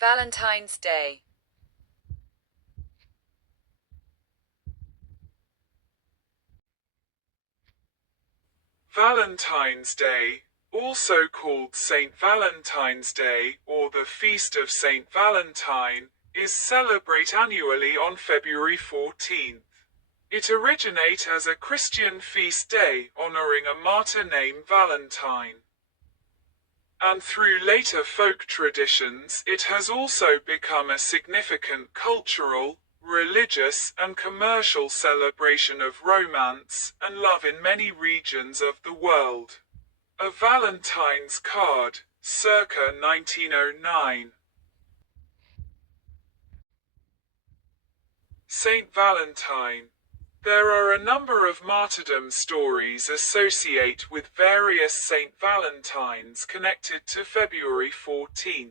Valentine's Day. Valentine's Day, also called St. Valentine's Day or the Feast of St. Valentine, is celebrated annually on February 14th. It originates as a Christian feast day honoring a martyr named Valentine. And through later folk traditions, it has also become a significant cultural, religious, and commercial celebration of romance and love in many regions of the world. A Valentine's card, circa 1909. Saint Valentine. There are a number of martyrdom stories associated with various Saint Valentines connected to February 14th.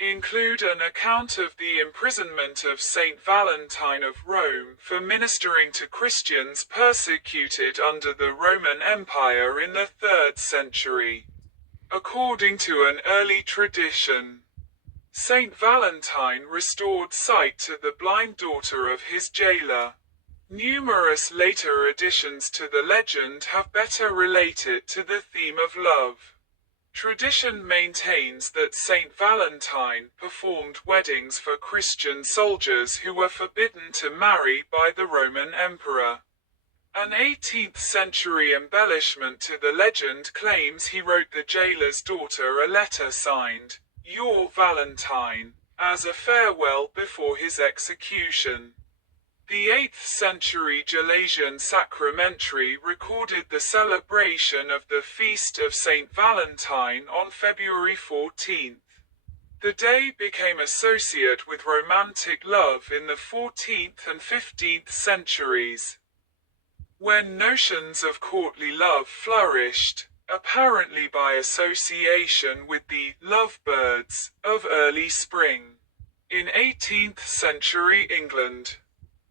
Include an account of the imprisonment of Saint Valentine of Rome for ministering to Christians persecuted under the Roman Empire in the 3rd century. According to an early tradition, Saint Valentine restored sight to the blind daughter of his jailer. Numerous later additions to the legend have better related to the theme of love. Tradition maintains that Saint Valentine performed weddings for Christian soldiers who were forbidden to marry by the Roman emperor. An 18th century embellishment to the legend claims he wrote the jailer's daughter a letter signed, "Your Valentine," as a farewell before his execution. The 8th century Gelasian sacramentary recorded the celebration of the Feast of St. Valentine on February 14th. The day became associated with romantic love in the 14th and 15th centuries, when notions of courtly love flourished, apparently by association with the lovebirds of early spring. In 18th century England,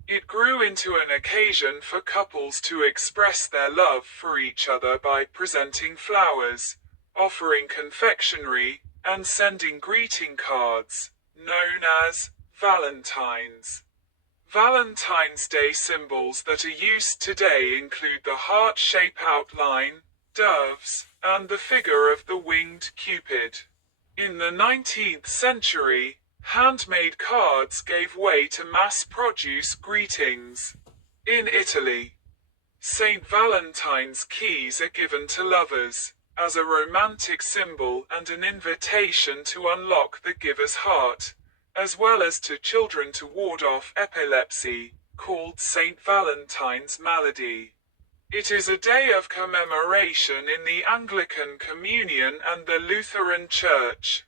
it grew into an occasion for couples to express their love for each other by presenting flowers, offering confectionery, and sending greeting cards, known as Valentines. Valentine's Day symbols that are used today include the heart-shaped outline, doves, and the figure of the winged Cupid. In the 19th century, handmade cards gave way to mass-produced greetings. In Italy, St. Valentine's keys are given to lovers, as a romantic symbol and an invitation to unlock the giver's heart, as well as to children to ward off epilepsy, called St. Valentine's malady. It is a day of commemoration in the Anglican Communion and the Lutheran Church.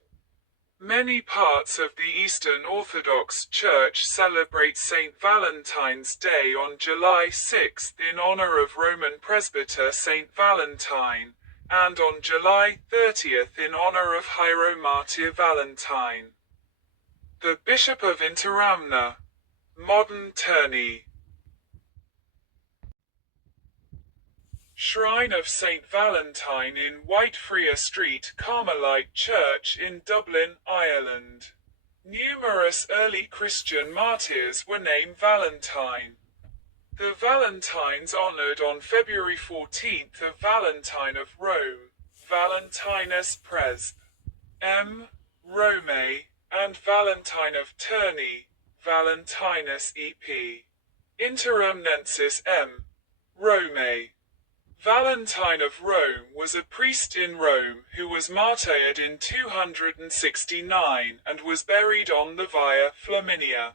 Many parts of the Eastern Orthodox Church celebrate St. Valentine's Day on July 6 in honor of Roman presbyter St. Valentine, and on July 30 in honor of Hieromartyr Valentine. The Bishop of Interamna. Modern tourney. Shrine of St. Valentine in Whitefriar Street Carmelite Church in Dublin, Ireland. Numerous early Christian martyrs were named Valentine. The Valentines honored on February 14th are Valentine of Rome, Valentinus Presb. M. Rome, and Valentine of Terni, Valentinus EP. Interamnensis M. Rome. Valentine of Rome was a priest in Rome who was martyred in 269 and was buried on the Via Flaminia.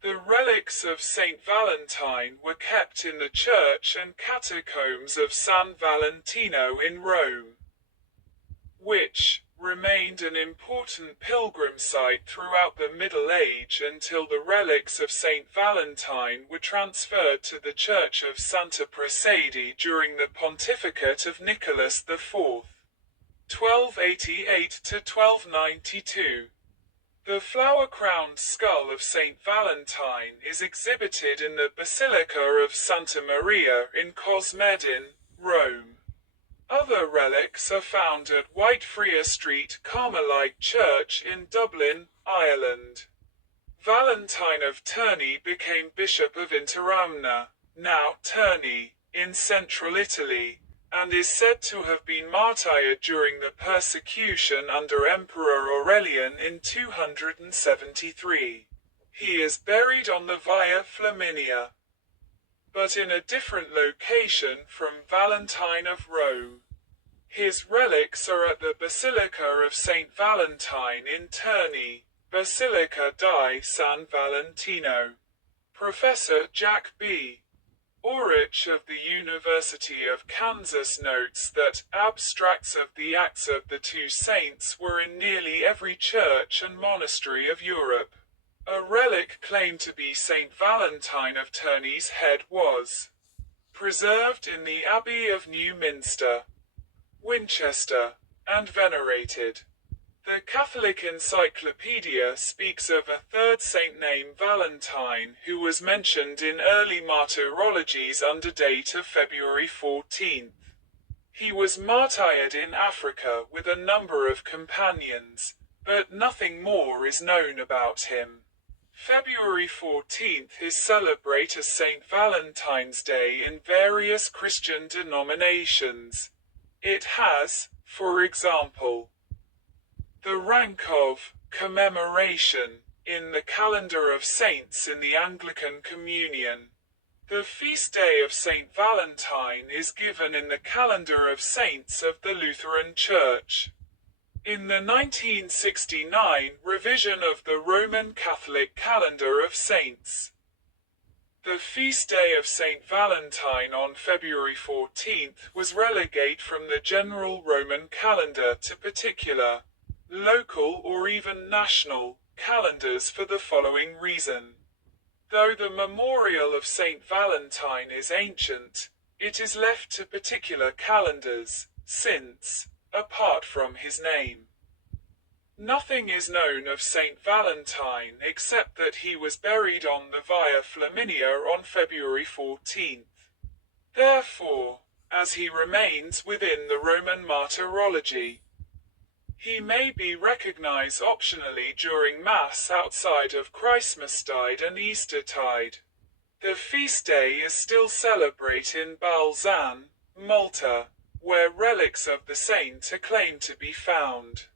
The relics of Saint Valentine were kept in the church and catacombs of San Valentino in Rome, which remained an important pilgrim site throughout the Middle Age until the relics of Saint Valentine were transferred to the Church of Santa Prassede during the pontificate of Nicholas IV, 1288 to 1292. The flower-crowned skull of Saint Valentine is exhibited in the Basilica of Santa Maria in Cosmedin, Rome. Other relics are found at Whitefriar Street Carmelite Church in Dublin, Ireland. Valentine of Terni became Bishop of Interamna, now Terni, in central Italy, and is said to have been martyred during the persecution under Emperor Aurelian in 273. He is buried on the Via Flaminia, but in a different location from Valentine of Rome. His relics are at the Basilica of St. Valentine in Terni, Basilica di San Valentino. Professor Jack B. Orich of the University of Kansas notes that abstracts of the acts of the two saints were in nearly every church and monastery of Europe. A relic claimed to be St. Valentine of Terni's head was preserved in the Abbey of New Minster, Winchester, and venerated. The Catholic Encyclopedia speaks of a third saint named Valentine, who was mentioned in early martyrologies under date of February 14th. He was martyred in Africa with a number of companions, but nothing more is known about him. February 14th is celebrated as St. Valentine's Day in various Christian denominations. It has, for example, the rank of commemoration in the calendar of saints in the Anglican Communion. The feast day of St. Valentine is given in the calendar of saints of the Lutheran Church. In the 1969 revision of the Roman Catholic calendar of saints, the feast day of St. Valentine on February 14th was relegated from the general Roman calendar to particular, local or even national, calendars for the following reason. Though the memorial of St. Valentine is ancient, it is left to particular calendars, since, apart from his name, nothing is known of St. Valentine except that he was buried on the Via Flaminia on February 14th. Therefore, as he remains within the Roman martyrology, he may be recognized optionally during Mass outside of Christmastide and Eastertide. The feast day is still celebrated in Balzan, Malta, where relics of the saint are claimed to be found,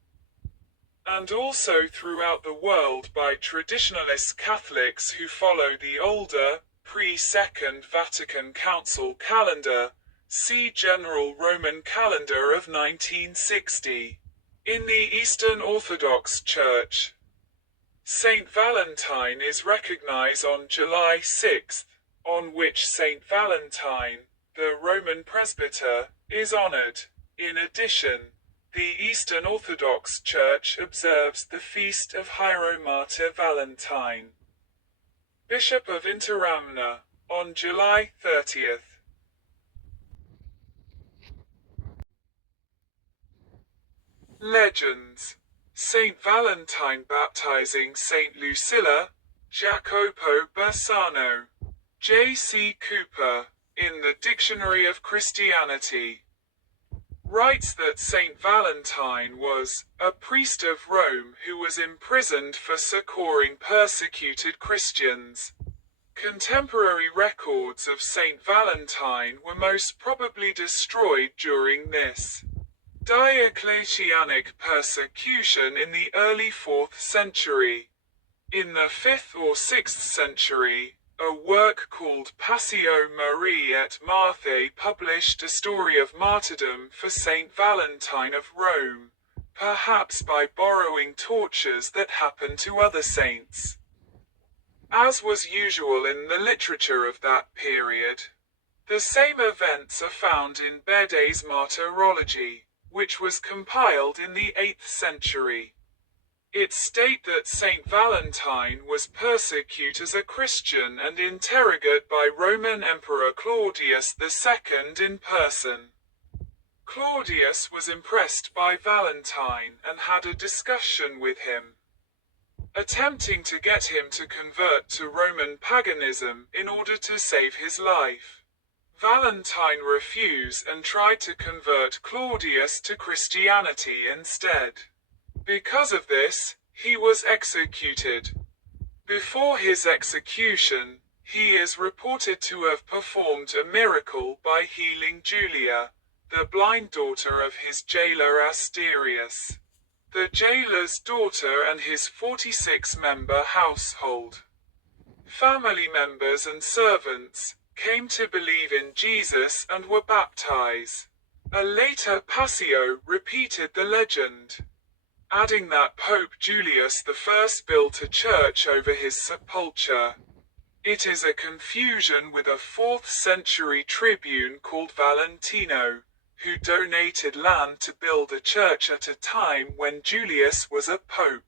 and also throughout the world by traditionalist Catholics who follow the older, pre-Second Vatican Council calendar, see General Roman Calendar of 1960. In the Eastern Orthodox Church, Saint Valentine is recognized on July 6th, on which Saint Valentine, the Roman presbyter, is honored. In addition, the Eastern Orthodox Church observes the feast of Hieromartyr Valentine, Bishop of Interamna, on July 30th. Legends. Saint Valentine baptizing Saint Lucilla, Jacopo Bersano, J.C. Cooper, in the Dictionary of Christianity, writes that Saint Valentine was a priest of Rome who was imprisoned for succoring persecuted Christians. Contemporary records of Saint Valentine were most probably destroyed during this Diocletianic persecution in the early 4th century. In the 5th or 6th century, a work called Passio Marie et Marthae published a story of martyrdom for Saint Valentine of Rome, perhaps by borrowing tortures that happened to other saints. As was usual in the literature of that period, the same events are found in Bede's Martyrology, which was compiled in the 8th century. It states that Saint Valentine was persecuted as a Christian and interrogated by Roman Emperor Claudius II in person. Claudius was impressed by Valentine and had a discussion with him, attempting to get him to convert to Roman paganism in order to save his life. Valentine refused and tried to convert Claudius to Christianity instead. Because of this, he was executed. Before his execution, he is reported to have performed a miracle by healing Julia, the blind daughter of his jailer Asterius, the jailer's daughter, and his 46-member household. Family members and servants came to believe in Jesus and were baptized. A later Passio repeated the legend, adding that Pope Julius I built a church over his sepulchre. It is a confusion with a 4th century tribune called Valentino, who donated land to build a church at a time when Julius was a pope.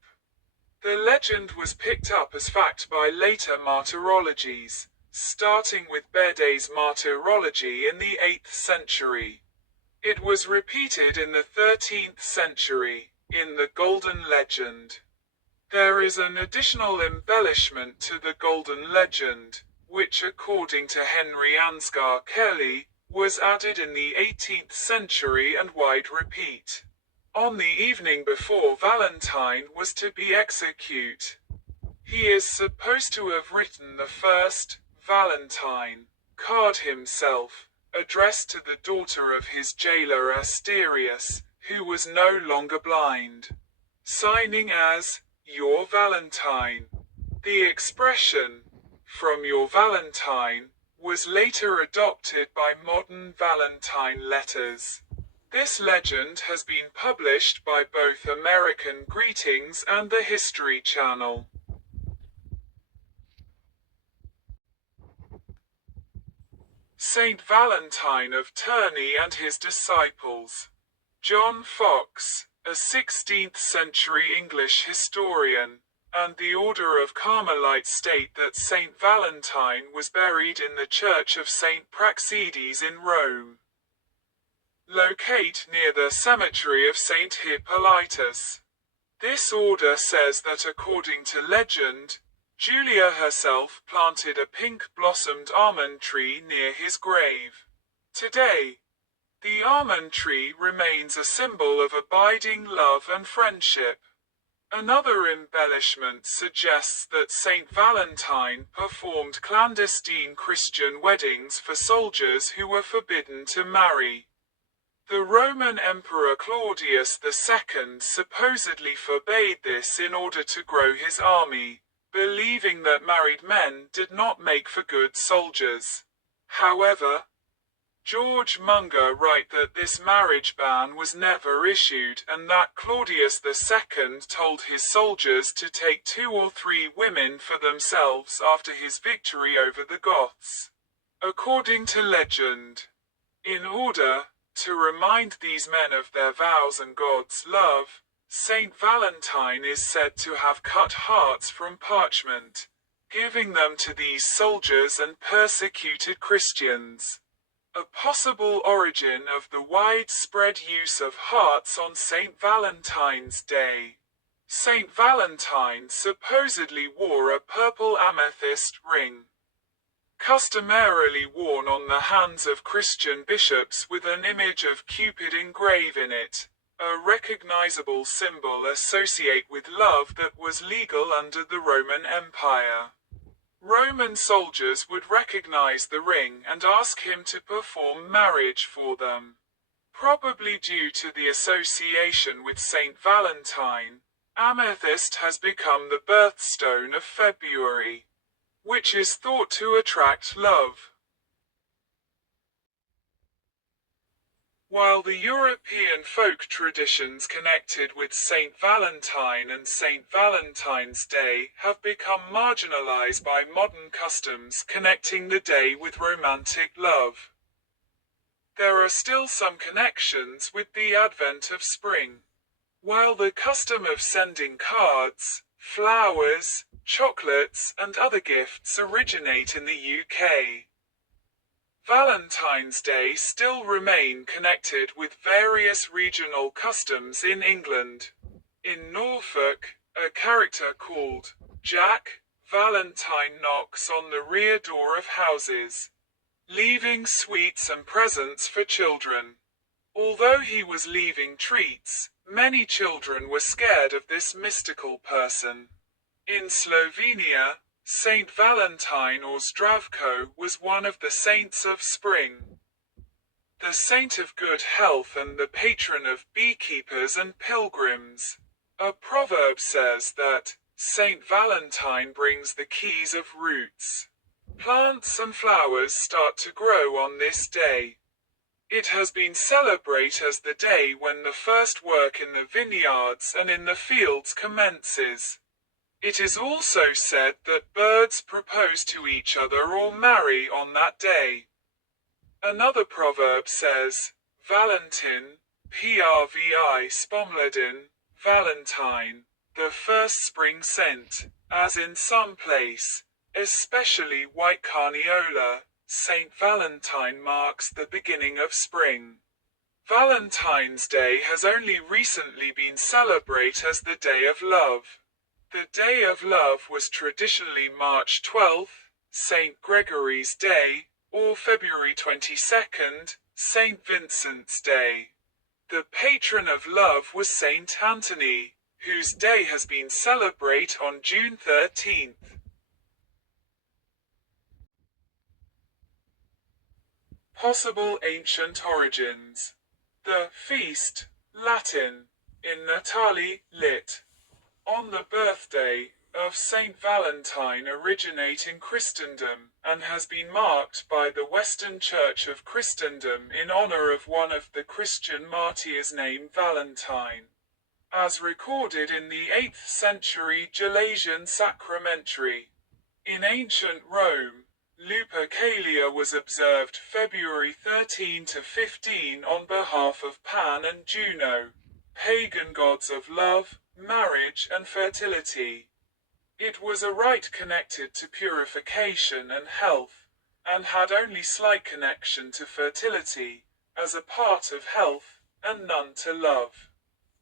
The legend was picked up as fact by later martyrologies, starting with Bede's martyrology in the 8th century. It was repeated in the 13th century, in the Golden Legend. There is an additional embellishment to the Golden Legend, which according to Henry Ansgar Kelly, was added in the 18th century and wide repeat. On the evening before Valentine was to be executed, he is supposed to have written the first Valentine card himself, addressed to the daughter of his jailer Asterius, who was no longer blind, signing as, "Your Valentine." The expression, "from your Valentine," was later adopted by modern Valentine letters. This legend has been published by both American Greetings and the History Channel. Saint Valentine of Terni and his disciples. John Fox, a 16th century English historian, and the Order of Carmelites state that Saint Valentine was buried in the Church of Saint Praxedes in Rome, locate near the cemetery of Saint Hippolytus. This order says that according to legend, Julia herself planted a pink-blossomed almond tree near his grave. Today, the almond tree remains a symbol of abiding love and friendship. Another embellishment suggests that Saint Valentine performed clandestine Christian weddings for soldiers who were forbidden to marry. The Roman Emperor Claudius II supposedly forbade this in order to grow his army, believing that married men did not make for good soldiers. However, George Munger writes that this marriage ban was never issued and that Claudius II told his soldiers to take 2 or 3 women for themselves after his victory over the Goths. According to legend, in order to remind these men of their vows and God's love, Saint Valentine is said to have cut hearts from parchment, giving them to these soldiers and persecuted Christians. A possible origin of the widespread use of hearts on Saint Valentine's Day. Saint Valentine supposedly wore a purple amethyst ring, customarily worn on the hands of Christian bishops with an image of Cupid engraved in it, a recognizable symbol associated with love that was legal under the Roman Empire. Roman soldiers would recognize the ring and ask him to perform marriage for them. Probably due to the association with Saint Valentine, amethyst has become the birthstone of February, which is thought to attract love. While the European folk traditions connected with Saint Valentine and Saint Valentine's Day have become marginalized by modern customs connecting the day with romantic love, there are still some connections with the advent of spring. While the custom of sending cards, flowers, chocolates, and other gifts originate in the UK, Valentine's Day still remain connected with various regional customs in England. In Norfolk, a character called Jack Valentine knocks on the rear door of houses. leaving sweets and presents for children. Although he was leaving treats, many children were scared of this mystical person. In Slovenia, Saint Valentine or Zdravko was one of the saints of spring, the saint of good health and the patron of beekeepers and pilgrims. A proverb says that Saint Valentine brings the keys of roots. Plants and flowers start to grow on this day. It has been celebrated as the day when the first work in the vineyards and in the fields commences. It is also said that birds propose to each other or marry on that day. Another proverb says, Valentine, prvi spomladin, Valentine, the first spring scent, as in some place, especially White Carniola, Saint Valentine marks the beginning of spring. Valentine's Day has only recently been celebrated as the Day of Love. The Day of Love was traditionally March 12th, St. Gregory's Day, or February 22nd, St. Vincent's Day. The patron of love was Saint Anthony, whose day has been celebrated on June 13th. Possible ancient origins. The feast, Latin, in Natali, lit. On the birthday of Saint Valentine originate in Christendom, and has been marked by the Western Church of Christendom in honor of one of the Christian martyrs named Valentine. As recorded in the 8th century Gelasian sacramentary. In ancient Rome, Lupercalia was observed February 13 to 15 on behalf of Pan and Juno, pagan gods of love, marriage and fertility. It was a rite connected to purification and health, and had only slight connection to fertility, as a part of health, and none to love.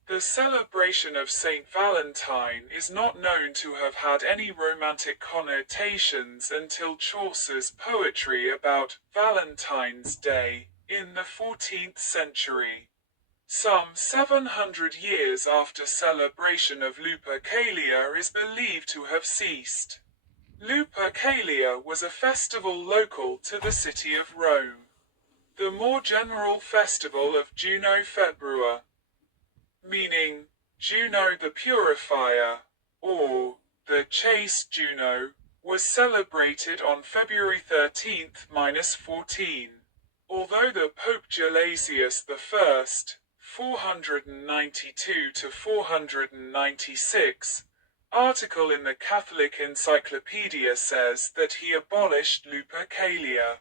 The celebration of Saint Valentine is not known to have had any romantic connotations until Chaucer's poetry about Valentine's Day, in the 14th century. Some 700 years after celebration of Lupercalia is believed to have ceased. Lupercalia was a festival local to the city of Rome. The more general festival of Juno Februa, meaning Juno the Purifier, or the chaste Juno, was celebrated on February 13th-14. Although the Pope Gelasius I, 492 to 496, article in the Catholic Encyclopedia says that he abolished Lupercalia.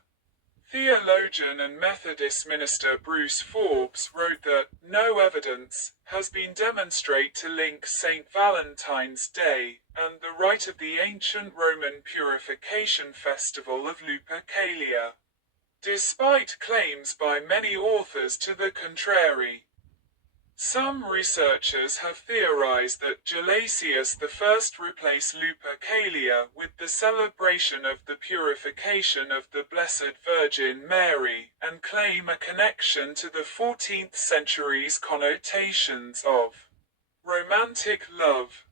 Theologian and Methodist minister Bruce Forbes wrote that no evidence has been demonstrated to link St. Valentine's Day and the rite of the ancient Roman purification festival of Lupercalia, despite claims by many authors to the contrary. Some researchers have theorized that Gelasius I replaced Lupercalia with the celebration of the purification of the Blessed Virgin Mary, and claim a connection to the 14th century's connotations of romantic love.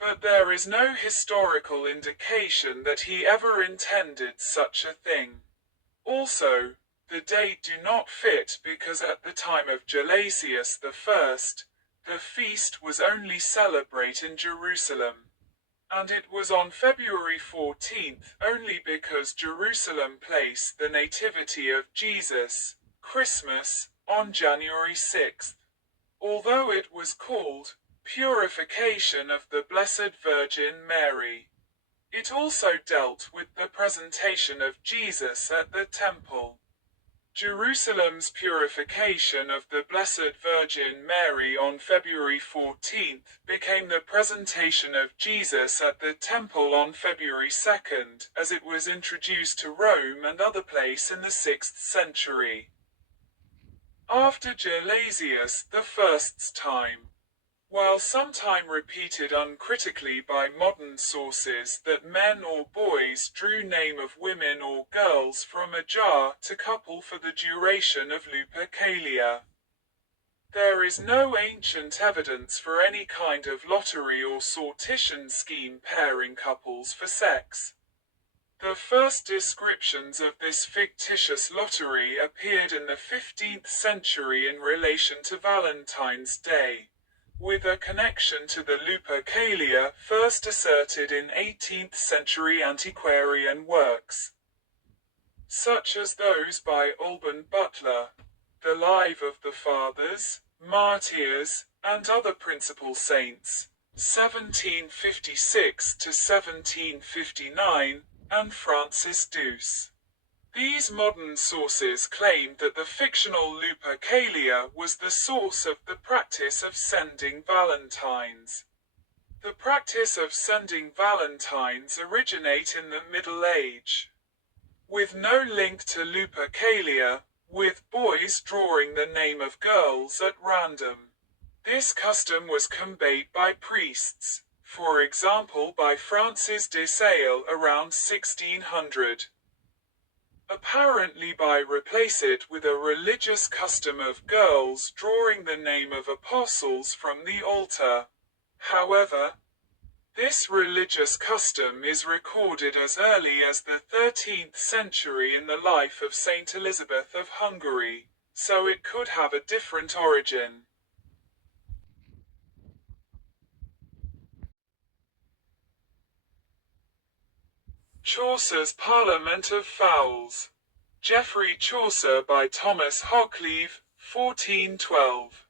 But there is no historical indication that he ever intended such a thing. Also, the date do not fit because at the time of Gelasius I, the feast was only celebrated in Jerusalem. And it was on February 14th only because Jerusalem placed the Nativity of Jesus, Christmas, on January 6th. Although it was called Purification of the Blessed Virgin Mary, it also dealt with the presentation of Jesus at the temple. Jerusalem's purification of the Blessed Virgin Mary on February 14th became the presentation of Jesus at the temple on February 2nd, as it was introduced to Rome and other places in the 6th century. After Gelasius I's time, While sometime repeated uncritically by modern sources that men or boys drew name of women or girls from a jar to couple for the duration of Lupercalia. There is no ancient evidence for any kind of lottery or sortition scheme pairing couples for sex. The first descriptions of this fictitious lottery appeared in the 15th century in relation to Valentine's Day, with a connection to the Lupercalia first asserted in 18th century antiquarian works, such as those by Alban Butler, The Life of the Fathers, Martyrs, and Other Principal Saints, 1756 to 1759, and Francis Douce. These modern sources claimed that the fictional Lupercalia was the source of the practice of sending valentines. The practice of sending valentines originate in the Middle Age, with no link to Lupercalia, with boys drawing the name of girls at random. This custom was conveyed by priests, for example by Francis de Sales around 1600. Apparently by replace it with a religious custom of girls drawing the name of apostles from the altar. However, this religious custom is recorded as early as the 13th century in the life of Saint Elizabeth of Hungary, so it could have a different origin. Chaucer's Parliament of Fowls. Geoffrey Chaucer by Thomas Hoccleve, 1412.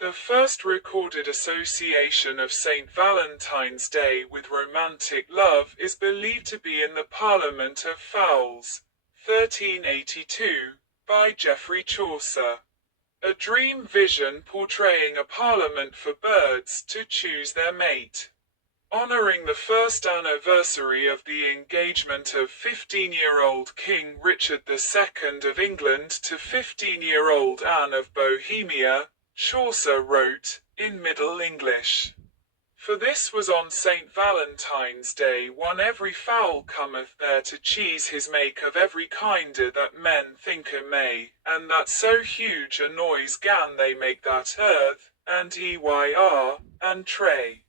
The first recorded association of St. Valentine's Day with romantic love is believed to be in the Parliament of Fowls, 1382, by Geoffrey Chaucer. A dream vision portraying a parliament for birds to choose their mate. Honoring the first anniversary of the engagement of 15-year-old King Richard II of England to 15-year-old Anne of Bohemia, Chaucer wrote, in Middle English. For this was on St. Valentine's Day one every fowl cometh there to cheese his make of every kinder that men thinke may, and that so huge a noise gan they make that earth, and eyr, and tray.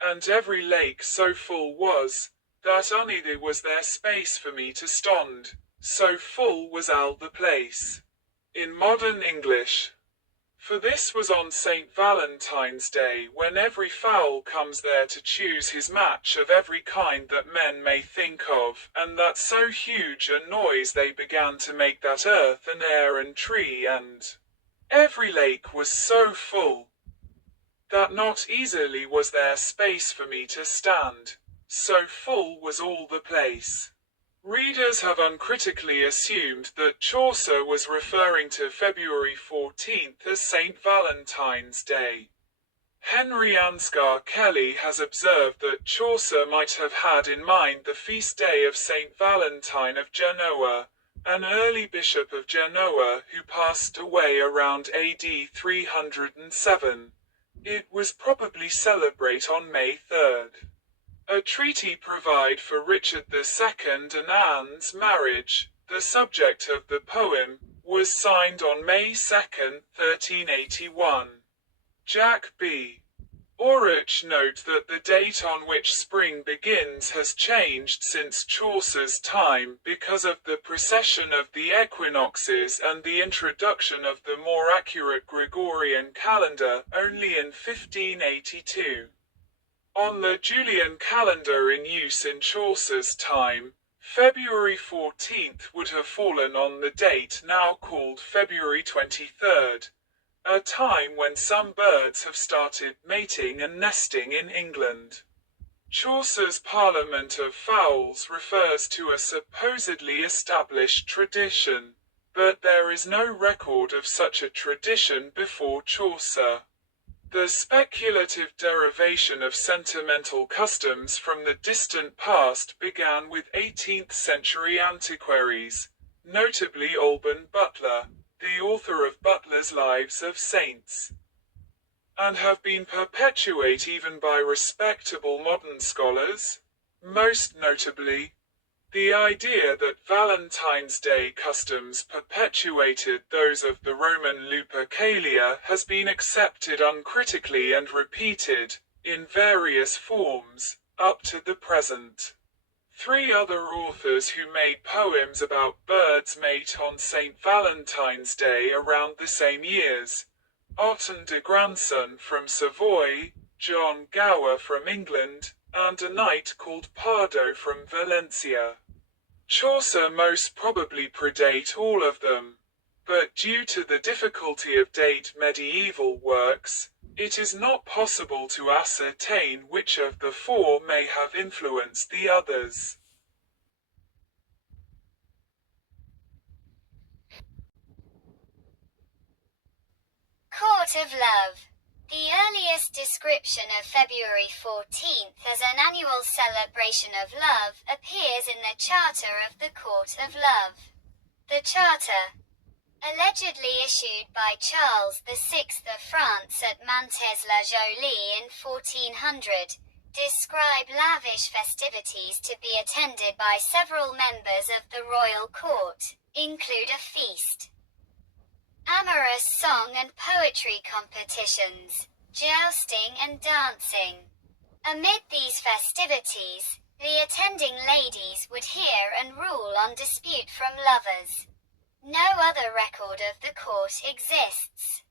And every lake so full was, that uneither was there space for me to stond, so full was all the place. In modern English. For this was on St. Valentine's Day when every fowl comes there to choose his match of every kind that men may think of, and that so huge a noise they began to make that earth and air and tree and every lake was so full, that not easily was there space for me to stand, so full was all the place. Readers have uncritically assumed that Chaucer was referring to February 14th as St. Valentine's Day. Henry Ansgar Kelly has observed that Chaucer might have had in mind the feast day of St. Valentine of Genoa, an early bishop of Genoa who passed away around AD 307. It was probably celebrate on May 3rd. A treaty provide for Richard II and Anne's marriage, the subject of the poem, was signed on May 2, 1381. Jack B. Orich note that the date on which spring begins has changed since Chaucer's time because of the precession of the equinoxes and the introduction of the more accurate Gregorian calendar only in 1582. On the Julian calendar in use in Chaucer's time, February 14th would have fallen on the date now called February 23rd, a time when some birds have started mating and nesting in England. Chaucer's Parliament of Fowls refers to a supposedly established tradition, but there is no record of such a tradition before Chaucer. The speculative derivation of sentimental customs from the distant past began with 18th century antiquaries, notably Alban Butler, the author of Butler's Lives of Saints. and have been perpetuated even by respectable modern scholars. Most notably, the idea that Valentine's Day customs perpetuated those of the Roman Lupercalia has been accepted uncritically and repeated, in various forms, up to the present. Three other authors who made poems about birds mate on St. Valentine's Day around the same years: Otten de Grandson from Savoy, John Gower from England, and a knight called Pardo from Valencia. Chaucer most probably predate all of them, but due to the difficulty of date medieval works, it is not possible to ascertain which of the four may have influenced the others. Court of Love. The earliest description of February 14th as an annual celebration of love appears in the Charter of the Court of Love. The charter, allegedly issued by Charles VI of France at Mantes-la-Jolie in 1400, describe lavish festivities to be attended by several members of the royal court, include a feast, amorous song and poetry competitions, jousting and dancing. Amid these festivities, the attending ladies would hear and rule on dispute from lovers. No other record of the court exists,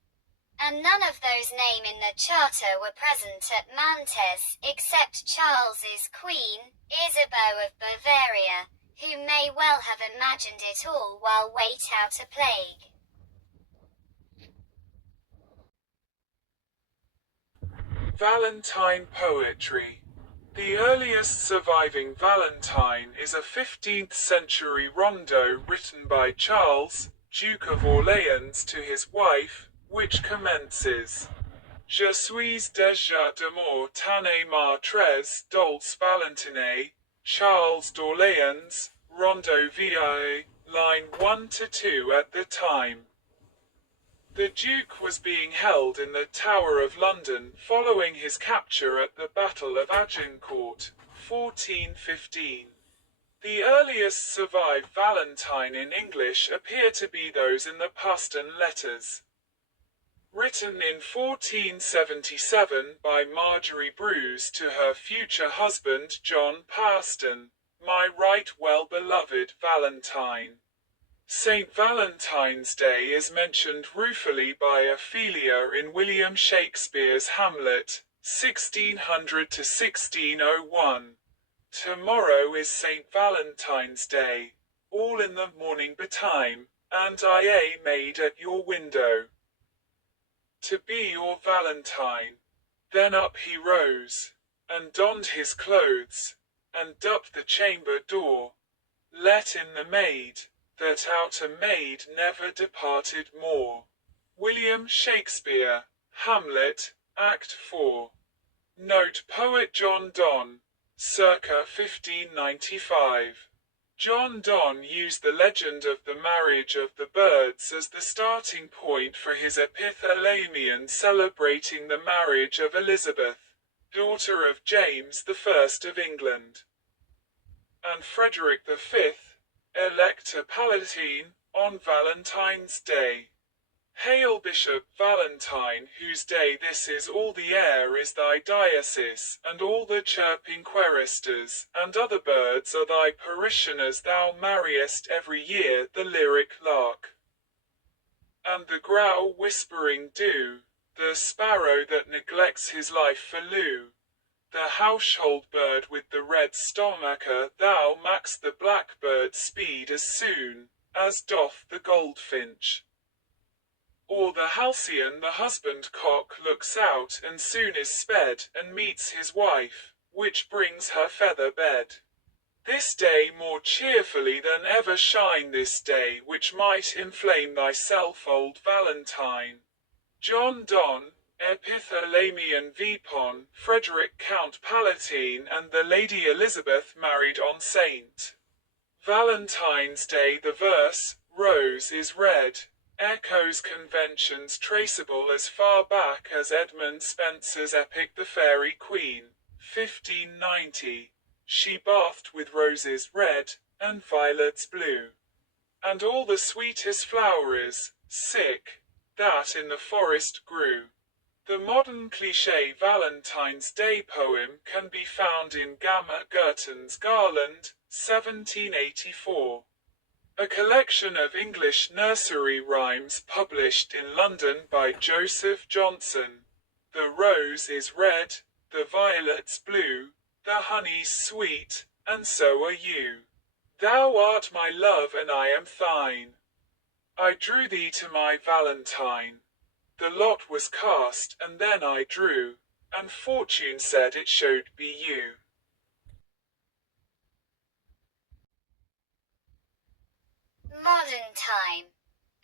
and none of those named in the charter were present at Mantes, except Charles's queen, Isabeau of Bavaria, who may well have imagined it all while wait out a plague. Valentine poetry. The earliest surviving Valentine is a 15th century rondo written by Charles, Duke of Orléans to his wife, which commences: Je suis déjà d'amour tanné ma très dolce Valentine, Charles d'Orléans, Rondo VIA, line 1 to 2 at the time. The Duke was being held in the Tower of London following his capture at the Battle of Agincourt, 1415. The earliest survived Valentine in English appear to be those in the Paston Letters, written in 1477 by Marjorie Bruce to her future husband John Paston, my right well-beloved Valentine. St. Valentine's Day is mentioned ruefully by Ophelia in William Shakespeare's Hamlet, 1600 to 1601. Tomorrow is St. Valentine's Day, all in the morning betime, and I a maid at your window, to be your Valentine. Then up he rose, and donned his clothes, and upped the chamber door, let in the maid, that out a maid never departed more. William Shakespeare, Hamlet, Act 4. Note poet John Donne, circa 1595. John Donne used the legend of the marriage of the birds as the starting point for his epithalamion celebrating the marriage of Elizabeth, daughter of James I of England, and Frederick V, Elector Palatine, on Valentine's Day. Hail Bishop Valentine, whose day this is, all the air is thy diocese, and all the chirping queristers, and other birds are thy parishioners. Thou marriest every year the lyric lark, and the growl whispering dew, the sparrow that neglects his life for loo, the household bird with the red stomacher. Thou mak'st the blackbird speed as soon as doth the goldfinch. Or the halcyon, the husband cock, looks out, and soon is sped, and meets his wife, which brings her feather bed. This day more cheerfully than ever shine, this day which might inflame thyself, old Valentine. John Donne, Epithalamion Vipon, Frederick Count Palatine and the Lady Elizabeth married on St. Valentine's Day. The verse, rose is red, echoes conventions traceable as far back as Edmund Spenser's epic The Faerie Queen, 1590. She bathed with roses red, and violets blue, and all the sweetest flowers, that in the forest grew. The modern cliché Valentine's Day poem can be found in Gamma Gurton's Garland, 1784. A collection of English nursery rhymes published in London by Joseph Johnson. The rose is red, the violet's blue, the honey's sweet, and so are you. Thou art my love and I am thine. I drew thee to my Valentine. The lot was cast, and then I drew, and fortune said it should be you. Modern time.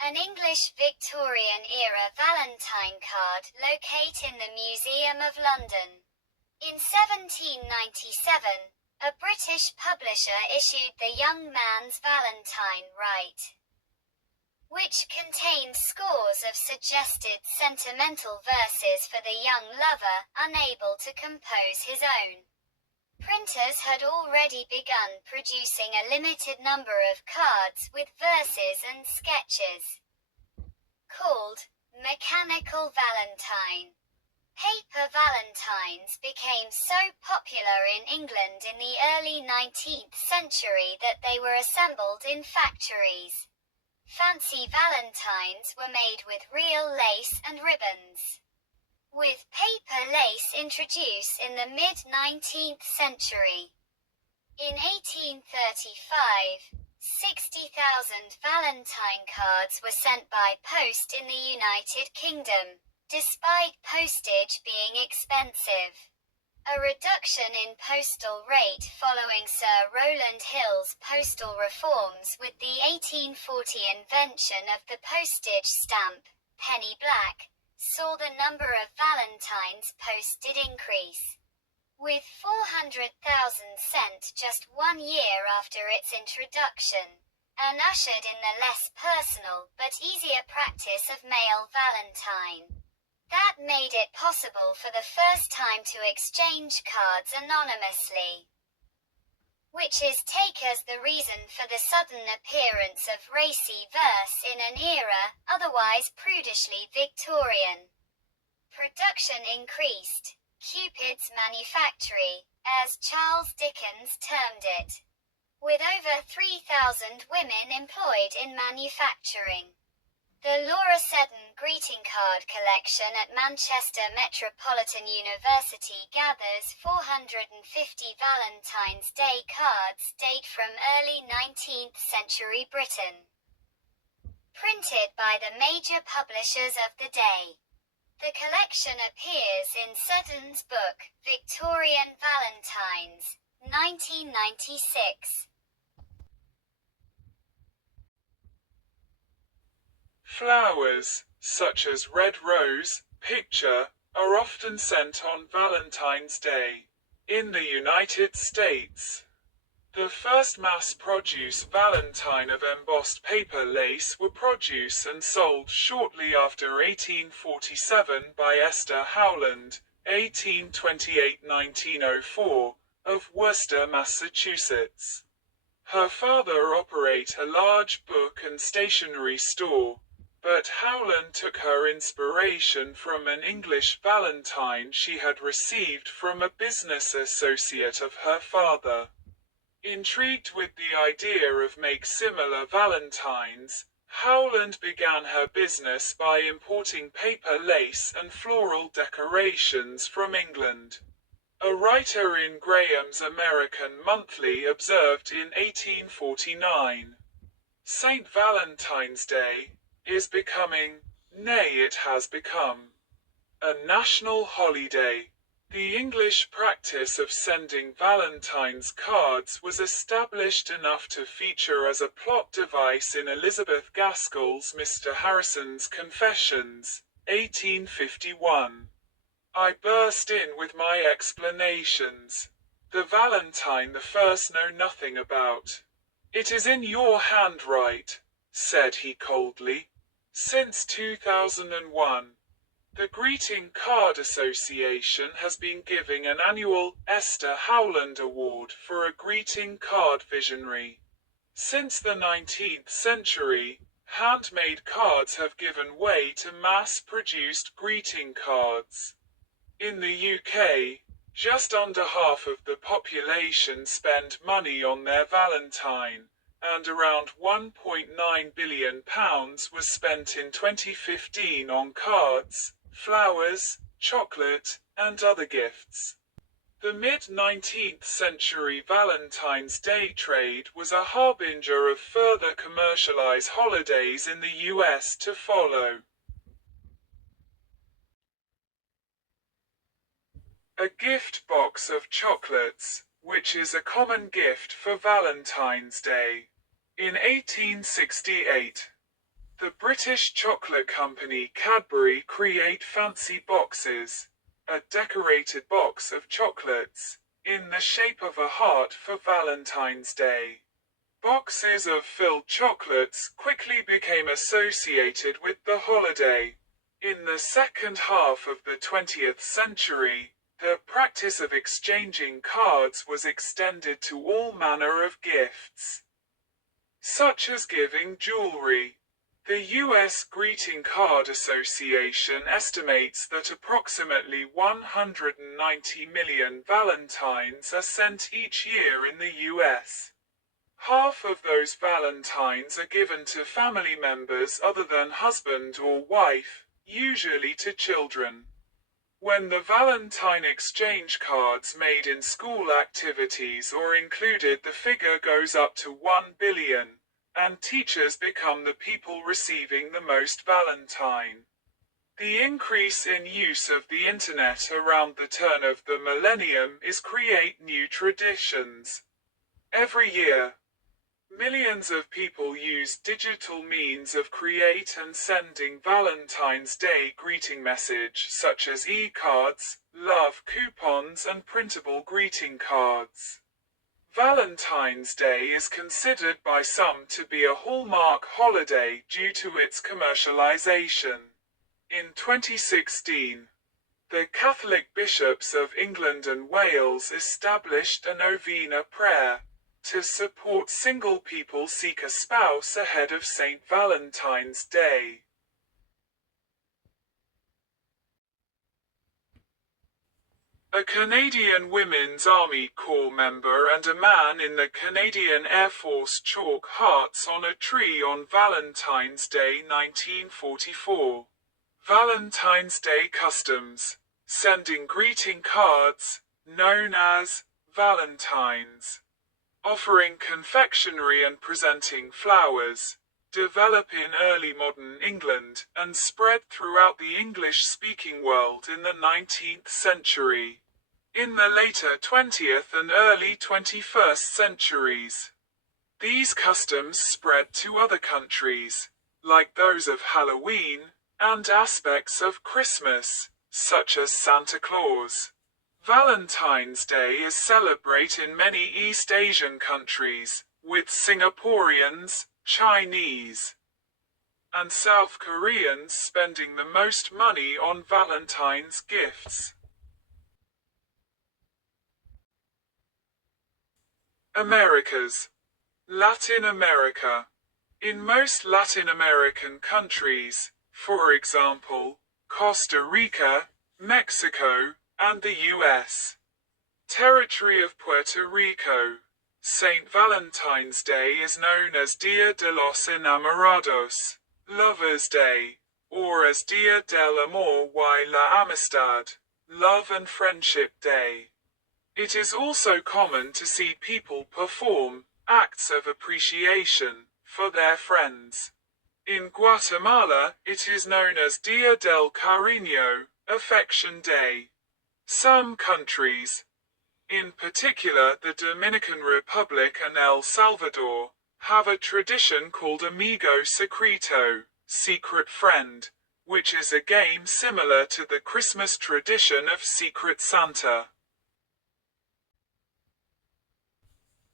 An English Victorian-era Valentine card located in the Museum of London. In 1797, a British publisher issued the Young Man's Valentine Right, which contained scores of suggested sentimental verses for the young lover, unable to compose his own. Printers had already begun producing a limited number of cards with verses and sketches, called Mechanical Valentine. Paper valentines became so popular in England in the early 19th century that they were assembled in factories. Fancy valentines were made with real lace and ribbons, with paper lace introduced in the mid-19th century. In 1835, 60,000 Valentine cards were sent by post in the United Kingdom, despite postage being expensive. A reduction in postal rate following Sir Rowland Hill's postal reforms with the 1840 invention of the postage stamp, penny black, saw the number of valentines posted increase, with 400,000 sent just 1 year after its introduction, and ushered in the less personal but easier practice of mail valentine. That made it possible for the first time to exchange cards anonymously, which is take as the reason for the sudden appearance of racy verse in an era otherwise prudishly Victorian. Production increased, Cupid's manufactory, as Charles Dickens termed it, with over 3,000 women employed in manufacturing. The Laura Seddon greeting card collection at Manchester Metropolitan University gathers 450 Valentine's Day cards date from early 19th century Britain, printed by the major publishers of the day. The collection appears in Seddon's book, Victorian Valentines, 1996. Flowers, such as red rose, picture, are often sent on Valentine's Day. In the United States, the first mass-produced Valentine of embossed paper lace were produced and sold shortly after 1847 by Esther Howland, 1828-1904, of Worcester, Massachusetts. Her father operated a large book and stationery store, but Howland took her inspiration from an English Valentine she had received from a business associate of her father. Intrigued with the idea of make similar valentines, Howland began her business by importing paper lace and floral decorations from England. A writer in Graham's American Monthly observed in 1849, St. Valentine's Day is becoming, nay it has become, a national holiday. The English practice of sending Valentine's cards was established enough to feature as a plot device in Elizabeth Gaskell's Mr. Harrison's Confessions, 1851. I burst in with my explanations. The Valentine the first know nothing about. It is in your handwrite, said he coldly. Since 2001, the Greeting Card Association has been giving an annual Esther Howland Award for a greeting card visionary. Since the 19th century, handmade cards have given way to mass-produced greeting cards. In the UK, just under half of the population spend money on their Valentine, and around £1.9 billion was spent in 2015 on cards, flowers, chocolate, and other gifts. The mid-19th century Valentine's Day trade was a harbinger of further commercialized holidays in the US to follow. A gift box of chocolates, which is a common gift for Valentine's Day. In 1868, the British chocolate company Cadbury create fancy boxes, a decorated box of chocolates, in the shape of a heart for Valentine's Day. Boxes of filled chocolates quickly became associated with the holiday. In the second half of the 20th century, the practice of exchanging cards was extended to all manner of gifts, such as giving jewelry. The U.S. Greeting Card Association estimates that approximately 190 million Valentines are sent each year in the U.S. Half of those Valentines are given to family members other than husband or wife, usually to children. When the Valentine exchange cards made in school activities or included, the figure goes up to 1 billion. And teachers become the people receiving the most Valentine. The increase in use of the internet around the turn of the millennium is create new traditions. Every year, millions of people use digital means of create and sending Valentine's Day greeting message such as e-cards, love coupons and printable greeting cards. Valentine's Day is considered by some to be a hallmark holiday due to its commercialization. In 2016, the Catholic bishops of England and Wales established a novena prayer to support single people seek a spouse ahead of St. Valentine's Day. A Canadian Women's Army Corps member and a man in the Canadian Air Force chalk hearts on a tree on Valentine's Day 1944. Valentine's Day customs. Sending greeting cards, known as Valentines. Offering confectionery and presenting flowers. Develop in early modern England and spread throughout the English-speaking world in the 19th century. In the later 20th and early 21st centuries, these customs spread to other countries, like those of Halloween, and aspects of Christmas, such as Santa Claus. Valentine's Day is celebrated in many East Asian countries, with Singaporeans, Chinese, and South Koreans spending the most money on Valentine's gifts. Americas. Latin America. In most Latin American countries, for example, Costa Rica, Mexico, and the U.S. territory of Puerto Rico, St. Valentine's Day is known as Dia de los Enamorados, Lover's Day, or as Dia del Amor y la Amistad, Love and Friendship Day. It is also common to see people perform acts of appreciation for their friends. In Guatemala, it is known as Dia del Cariño, Affection Day. Some countries, in particular the Dominican Republic and El Salvador, have a tradition called Amigo Secreto, Secret Friend, which is a game similar to the Christmas tradition of Secret Santa.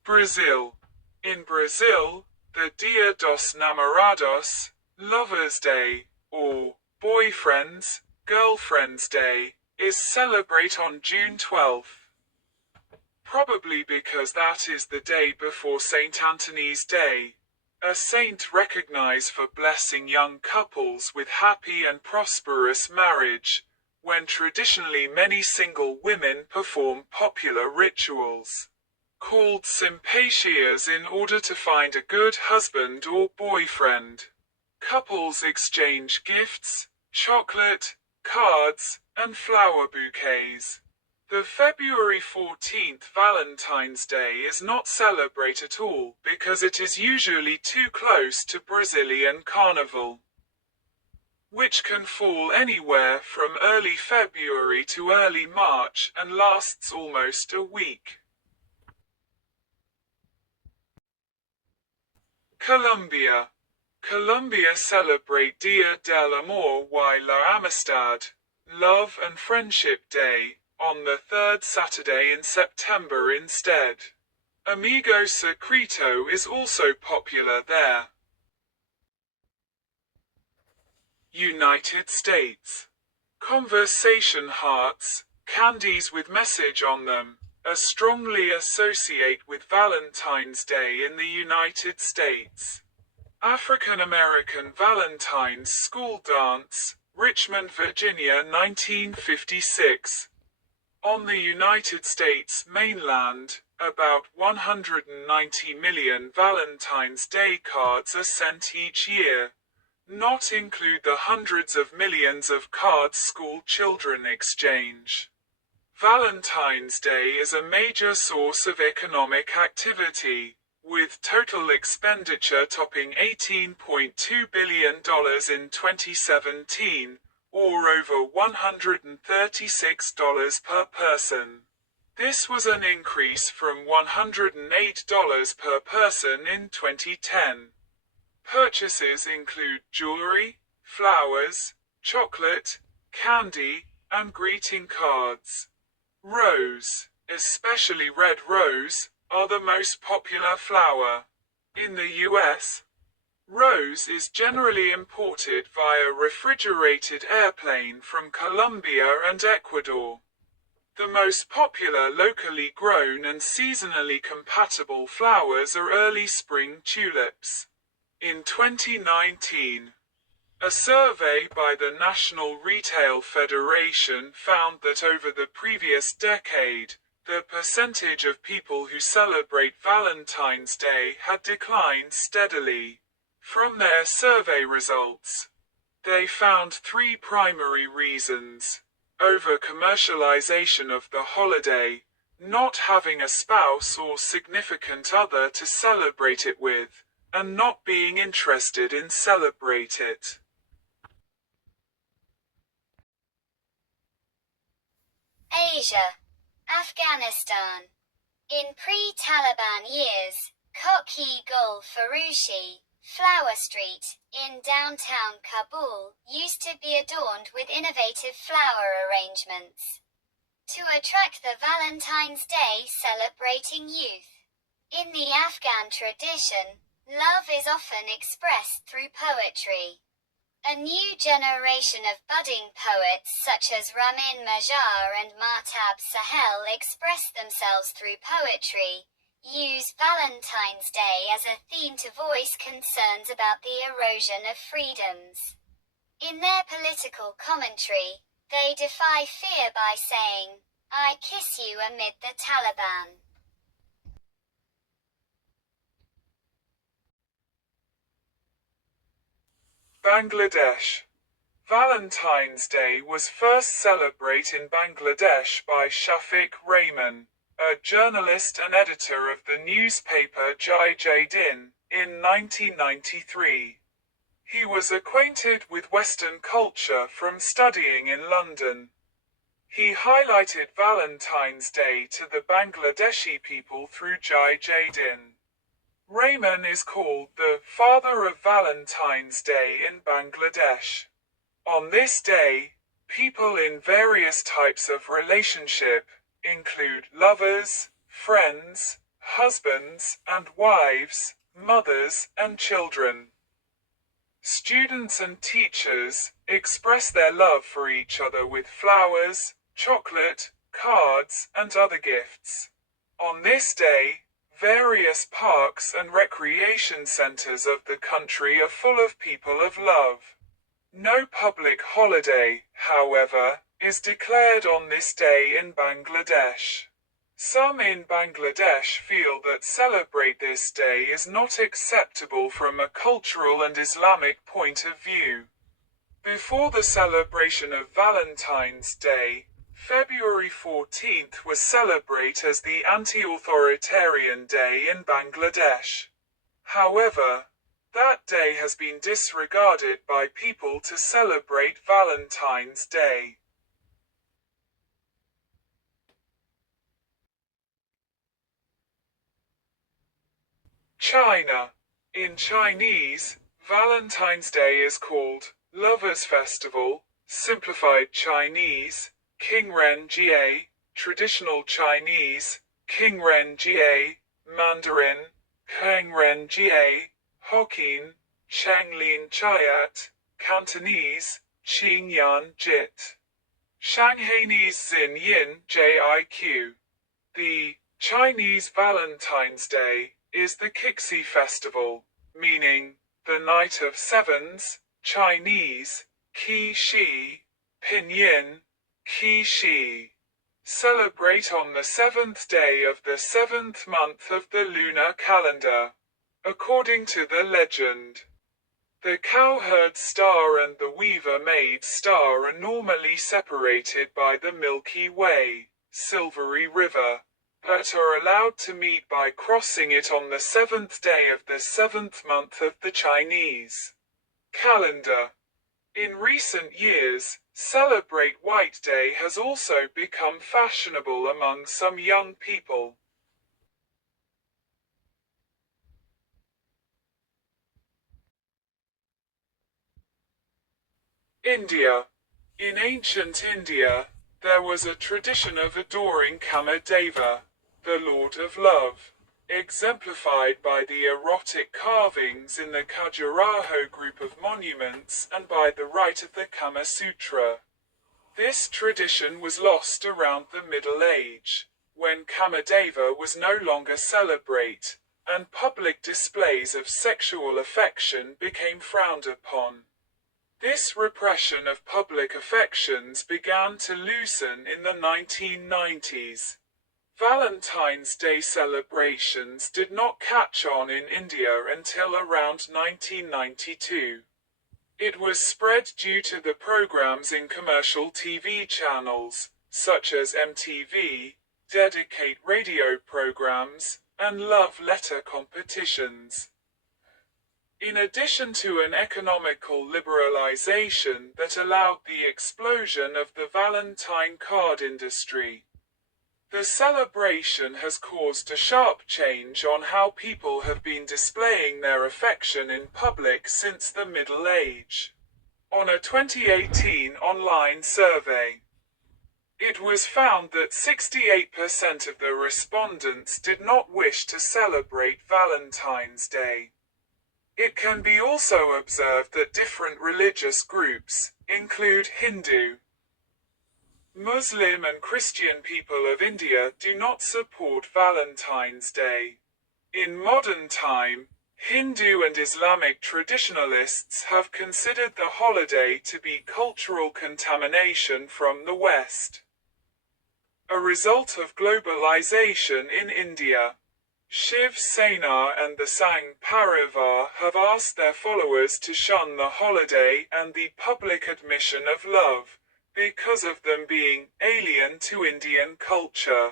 Brazil. In Brazil, the Dia dos Namorados, Lover's Day, or Boyfriend's, Girlfriend's Day, is celebrated on June 12th. Probably because that is the day before St. Anthony's Day, a saint recognized for blessing young couples with happy and prosperous marriage, when traditionally many single women perform popular rituals, called sympathias, in order to find a good husband or boyfriend. Couples exchange gifts, chocolate, cards, and flower bouquets. The February 14th Valentine's Day is not celebrated at all because it is usually too close to Brazilian Carnival, which can fall anywhere from early February to early March and lasts almost a week. Colombia. Colombia celebrate Dia del Amor y la Amistad, Love and Friendship Day, on the third Saturday in September instead. Amigo Secreto is also popular there. United States. Conversation hearts, candies with message on them, are strongly associated with Valentine's Day in the United States. African American Valentine's School Dance, Richmond, Virginia, 1956. On the United States mainland, about 190 million Valentine's Day cards are sent each year, not include the hundreds of millions of cards school children exchange. Valentine's Day is a major source of economic activity, with total expenditure topping $18.2 billion in 2017, or over $136 per person. This was an increase from $108 per person in 2010. Purchases include jewelry, flowers, chocolate, candy, and greeting cards. Rose, especially red rose, are the most popular flower. In the US, rose is generally imported via refrigerated airplane from Colombia and Ecuador. The most popular locally grown and seasonally compatible flowers are early spring tulips. In 2019, a survey by the National Retail Federation found that over the previous decade, the percentage of people who celebrate Valentine's Day had declined steadily. From their survey results, they found three primary reasons: over-commercialization of the holiday, not having a spouse or significant other to celebrate it with, and not being interested in celebrate it. Asia. Afghanistan. In pre-Taliban years, Kokhi-Gul Farushi, Flower Street, in downtown Kabul, used to be adorned with innovative flower arrangements to attract the Valentine's Day celebrating youth. In the Afghan tradition, love is often expressed through poetry. A new generation of budding poets such as Ramin Majar and Mahtab Sahel express themselves through poetry, use Valentine's Day as a theme to voice concerns about the erosion of freedoms. In their political commentary, they defy fear by saying, "I kiss you amid the Taliban." Bangladesh. Valentine's Day was first celebrated in Bangladesh by Shafiq Rahman, a journalist and editor of the newspaper Jai Din, in 1993. He was acquainted with Western culture from studying in London. He highlighted Valentine's Day to the Bangladeshi people through Jai Din. Rahman is called the father of Valentine's Day in Bangladesh. On this day, people in various types of relationship, include lovers, friends, husbands and wives, mothers and children, Students and teachers express their love for each other with flowers, chocolate, cards, and other gifts. On this day, various parks and recreation centers of the country are full of people of love. No public holiday, however, is declared on this day in Bangladesh. Some in Bangladesh feel that celebrate this day is not acceptable from a cultural and Islamic point of view. Before the celebration of Valentine's Day, February 14th was celebrated as the anti-authoritarian day in Bangladesh. However, that day has been disregarded by people to celebrate Valentine's Day. China. In Chinese, Valentine's Day is called Lovers Festival, simplified Chinese, Qingren Jie, traditional Chinese, Qingren Jie, Mandarin, Qingren Jie, Hokkien, Changlin Chiat, Cantonese, Qingyan Jit. Shanghainese Xin Yin Jiq. The Chinese Valentine's Day is the Kixi Festival, meaning the Night of Sevens, Chinese, Qi Shi, Pinyin, Qi Shi. Celebrate on the seventh day of the seventh month of the lunar calendar. According to the legend, the cowherd star and the weaver maid star are normally separated by the Milky Way, silvery river, but are allowed to meet by crossing it on the seventh day of the seventh month of the Chinese calendar. In recent years, Celebrate White Day has also become fashionable among some young people. India. In ancient India, there was a tradition of adoring Kamadeva, the Lord of Love, exemplified by the erotic carvings in the Khajuraho group of monuments and by the rite of the Kama Sutra. This tradition was lost around the Middle Age, when Kamadeva was no longer celebrate, and public displays of sexual affection became frowned upon. This repression of public affections began to loosen in the 1990s. Valentine's Day celebrations did not catch on in India until around 1992. It was spread due to the programs in commercial TV channels, such as MTV, dedicate radio programs, and love letter competitions. In addition to an economical liberalization that allowed the explosion of the Valentine card industry, the celebration has caused a sharp change on how people have been displaying their affection in public since the Middle Age. On a 2018 online survey, it was found that 68% of the respondents did not wish to celebrate Valentine's Day. It can be also observed that different religious groups include Hindu, Muslim and Christian people of India do not support Valentine's Day. In modern time, Hindu and Islamic traditionalists have considered the holiday to be cultural contamination from the West, a result of globalization in India. Shiv Sena and the Sangh Parivar have asked their followers to shun the holiday and the public admission of love, because of them being alien to Indian culture.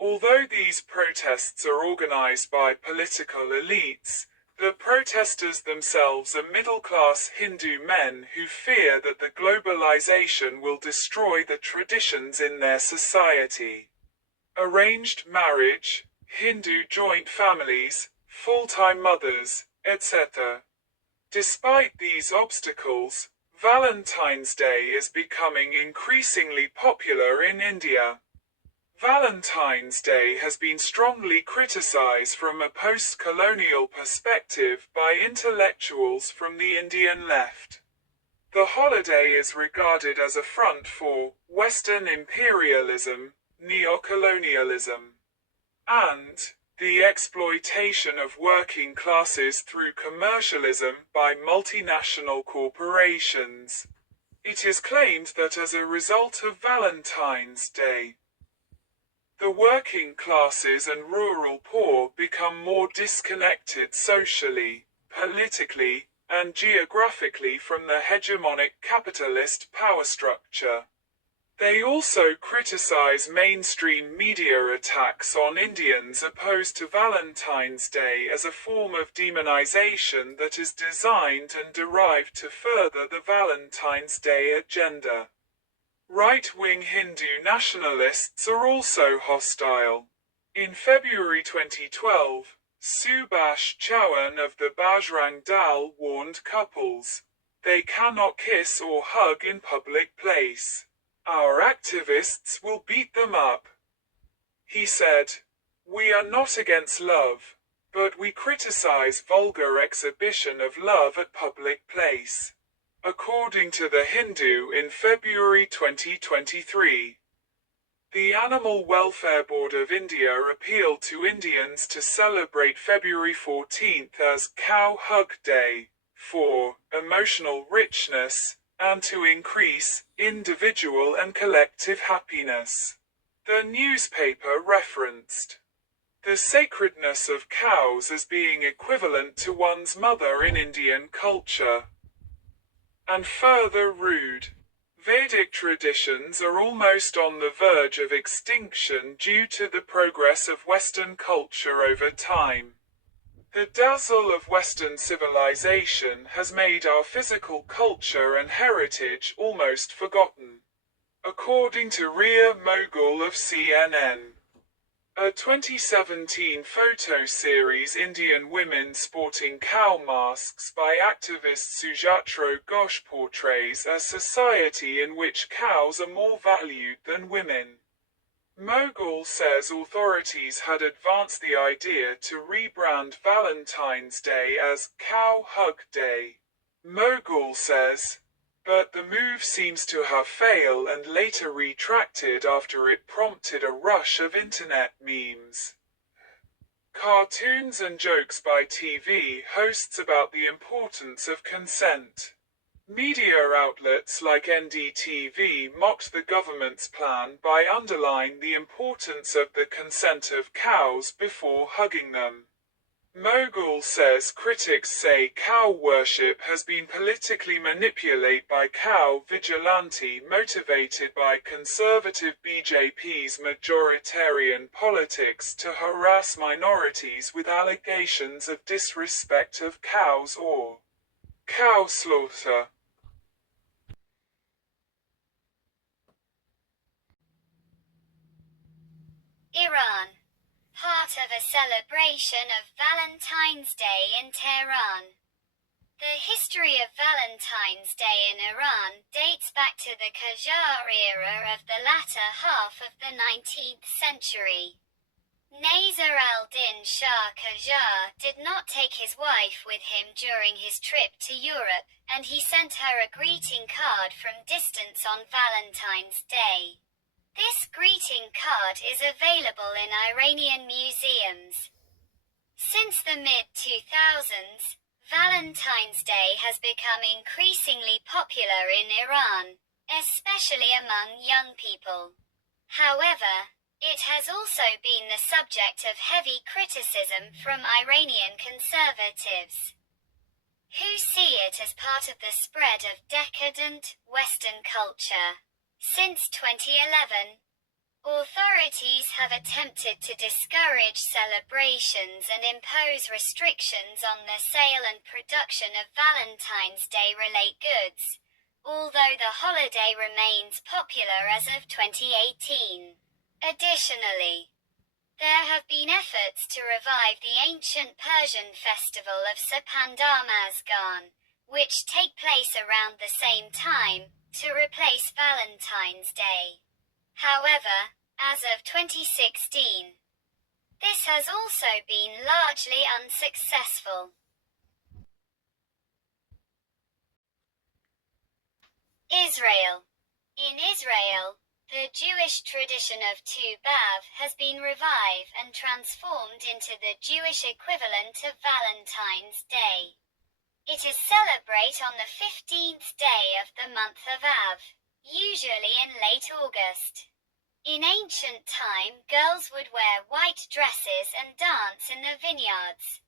Although these protests are organized by political elites, the protesters themselves are middle-class Hindu men who fear that the globalization will destroy the traditions in their society. Arranged marriage, Hindu joint families, full-time mothers, etc. Despite these obstacles, Valentine's Day is becoming increasingly popular in India. Valentine's Day has been strongly criticized from a post-colonial perspective by intellectuals from the Indian left. The holiday is regarded as a front for Western imperialism, neocolonialism, and the exploitation of working classes through commercialism by multinational corporations. It is claimed that as a result of Valentine's Day, the working classes and rural poor become more disconnected socially, politically, and geographically from the hegemonic capitalist power structure. They also criticize mainstream media attacks on Indians opposed to Valentine's Day as a form of demonization that is designed and derived to further the Valentine's Day agenda. Right-wing Hindu nationalists are also hostile. In February 2012, Subhash Chauhan of the Bajrang Dal warned couples, "They cannot kiss or hug in public place. Our activists will beat them up." He said, "We are not against love, but we criticize vulgar exhibition of love at public place." According to The Hindu in February 2023, the Animal Welfare Board of India appealed to Indians to celebrate February 14th as Cow Hug Day, for emotional richness, and to increase individual and collective happiness. The newspaper referenced the sacredness of cows as being equivalent to one's mother in Indian culture, and further rude. Vedic traditions are almost on the verge of extinction due to the progress of Western culture over time. The dazzle of Western civilization has made our physical culture and heritage almost forgotten. According to Ria Mogul of CNN, a 2017 photo series Indian women sporting cow masks by activist Sujatro Ghosh portrays a society in which cows are more valued than women. Mogul says authorities had advanced the idea to rebrand Valentine's Day as Cow Hug Day. Mogul says, but the move seems to have failed and later retracted after it prompted a rush of internet memes, cartoons and jokes by TV hosts about the importance of consent. Media outlets like NDTV mocked the government's plan by underlining the importance of the consent of cows before hugging them. Mogul says critics say cow worship has been politically manipulated by cow vigilante motivated by conservative BJP's majoritarian politics to harass minorities with allegations of disrespect of cows or cow slaughter. Iran. Part of a celebration of Valentine's Day in Tehran. The history of Valentine's Day in Iran dates back to the Qajar era of the latter half of the 19th century. Nasir al-Din Shah Qajar did not take his wife with him during his trip to Europe, and he sent her a greeting card from distance on Valentine's Day. This greeting card is available in Iranian museums. Since the mid-2000s, Valentine's Day has become increasingly popular in Iran, especially among young people. However, it has also been the subject of heavy criticism from Iranian conservatives, who see it as part of the spread of decadent, Western culture. Since 2011, authorities have attempted to discourage celebrations and impose restrictions on the sale and production of Valentine's Day-related goods, although the holiday remains popular as of 2018. Additionally, there have been efforts to revive the ancient Persian festival of Sapandar-Mazgan, which take place around the same time, to replace Valentine's Day. However, as of 2016. This has also been largely unsuccessful. Israel. In Israel, the Jewish tradition of Tu B'Av has been revived and transformed into the Jewish equivalent of Valentine's Day. It is celebrated on the 15th day of the month of Av, usually in late August. In ancient time, girls would wear white dresses and dance in the vineyards,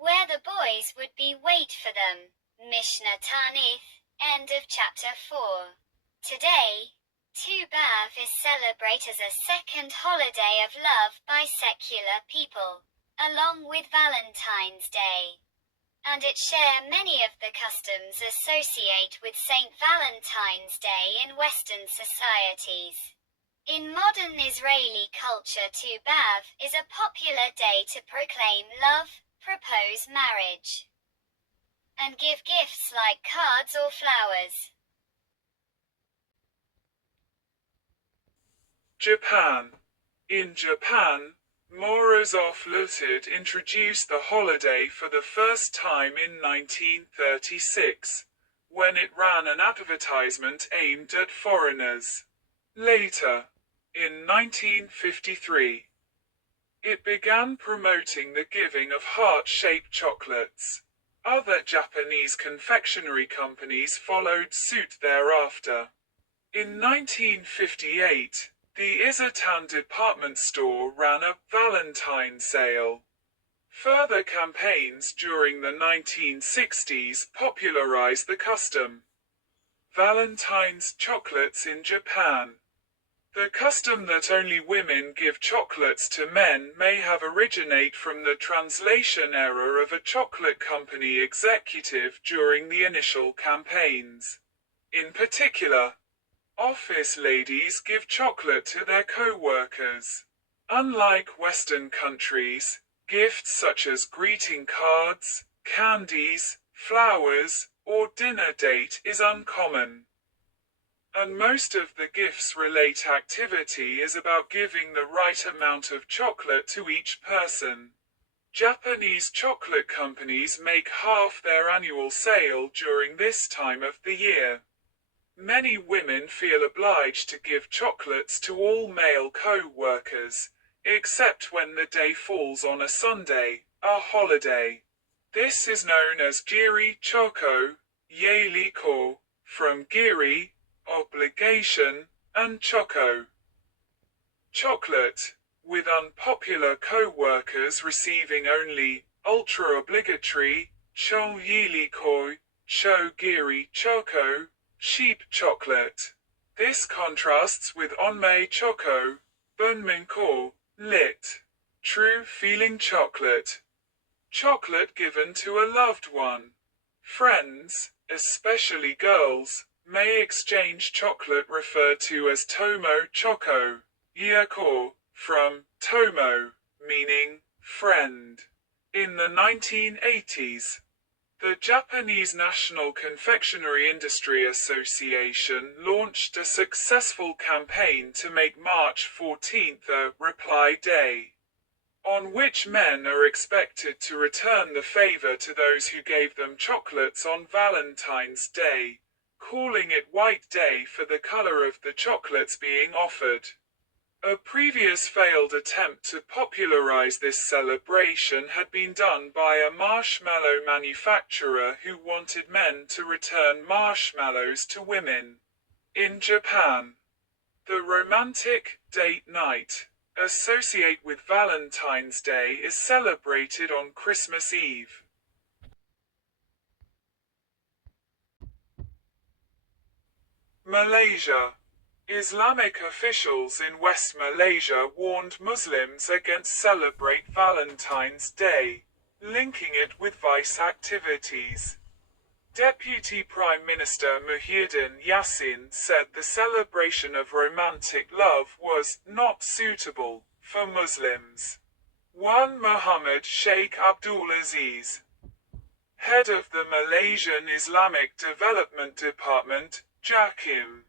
where the boys would be wait for them. Mishnah Tanith, end of chapter 4. Today, Tu B'Av is celebrated as a second holiday of love by secular people, along with Valentine's Day. And it share many of the customs associated with St. Valentine's Day in Western societies. In modern Israeli culture, Tu B'Av is a popular day to proclaim love, propose marriage, and give gifts like cards or flowers. Japan. In Japan, Morozov Limited introduced the holiday for the first time in 1936, when it ran an advertisement aimed at foreigners. Later, in 1953, it began promoting the giving of heart-shaped chocolates. Other Japanese confectionery companies followed suit thereafter. In 1958, the Izertown department store ran a Valentine sale. Further campaigns during the 1960s popularized the custom. Valentine's chocolates in Japan. The custom that only women give chocolates to men may have originated from the translation error of a chocolate company executive during the initial campaigns. In particular, office ladies give chocolate to their co-workers. Unlike Western countries, gifts such as greeting cards, candies, flowers, or dinner date is uncommon. And most of the gifts relate activity is about giving the right amount of chocolate to each person. Japanese chocolate companies make half their annual sale during this time of the year. Many women feel obliged to give chocolates to all male co-workers, except when the day falls on a Sunday, a holiday. This is known as Giri Choco, Yeliko, from Giri, obligation, and Choco, chocolate, with unpopular co-workers receiving only ultra-obligatory, Cho Yelikoi, Cho Giri Choco, cheap chocolate. This contrasts with Onmei Choco, Bunminko, lit. True feeling chocolate. Chocolate given to a loved one. Friends, especially girls, may exchange chocolate referred to as Tomo Choco, Yako, from Tomo, meaning friend. In the 1980s, the Japanese National Confectionery Industry Association launched a successful campaign to make March 14th a Reply Day, on which men are expected to return the favor to those who gave them chocolates on Valentine's Day, calling it White Day for the color of the chocolates being offered. A previous failed attempt to popularize this celebration had been done by a marshmallow manufacturer who wanted men to return marshmallows to women. In Japan, the romantic date night associated with Valentine's Day is celebrated on Christmas Eve. Malaysia. Islamic officials in West Malaysia warned Muslims against celebrate Valentine's Day, linking it with vice activities. Deputy Prime Minister Muhyiddin Yassin said the celebration of romantic love was not suitable for Muslims. One Muhammad Sheikh Abdul Aziz, head of the Malaysian Islamic Development Department, JAKIM,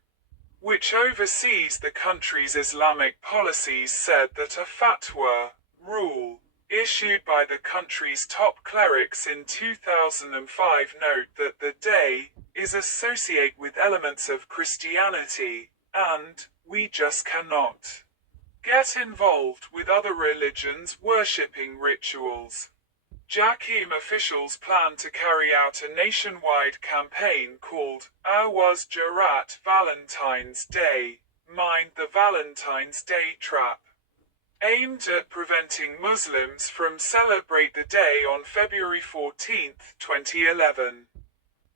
which oversees the country's Islamic policies, said that a fatwa rule issued by the country's top clerics in 2005 note that the day is associated with elements of Christianity, and we just cannot get involved with other religions' worshipping rituals. Jakim officials plan to carry out a nationwide campaign called Awaz Jarat Valentine's Day, Mind the Valentine's Day Trap, aimed at preventing Muslims from celebrate the day on February 14, 2011.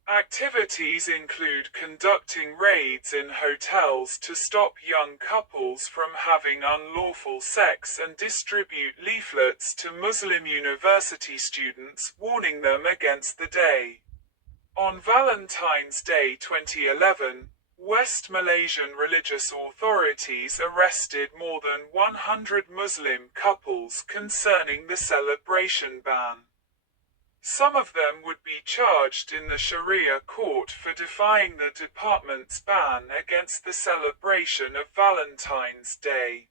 Activities include conducting raids in hotels to stop young couples from having unlawful sex and distribute leaflets to Muslim university students warning them against the day. On Valentine's Day 2011, West Malaysian religious authorities arrested more than 100 Muslim couples concerning the celebration ban. Some of them would be charged in the Sharia court for defying the department's ban against the celebration of Valentine's Day.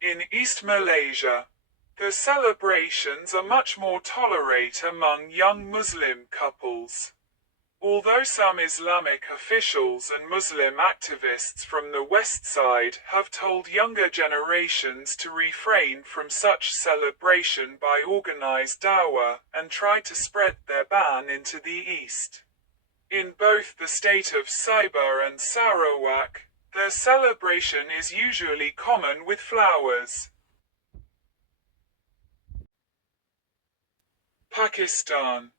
In East Malaysia, the celebrations are much more tolerate among young Muslim couples. Although some Islamic officials and Muslim activists from the West Side have told younger generations to refrain from such celebration by organized dawah and try to spread their ban into the East. In both the state of Sabah and Sarawak, the celebration is usually common with flowers. Pakistan.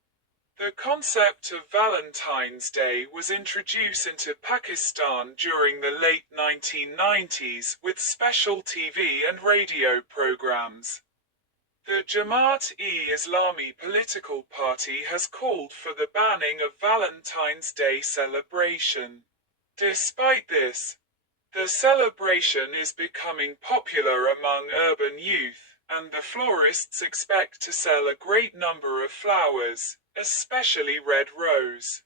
The concept of Valentine's Day was introduced into Pakistan during the late 1990s with special TV and radio programs. The Jamaat-e-Islami political party has called for the banning of Valentine's Day celebration. Despite this, the celebration is becoming popular among urban youth, and the florists expect to sell a great number of flowers, especially red rose.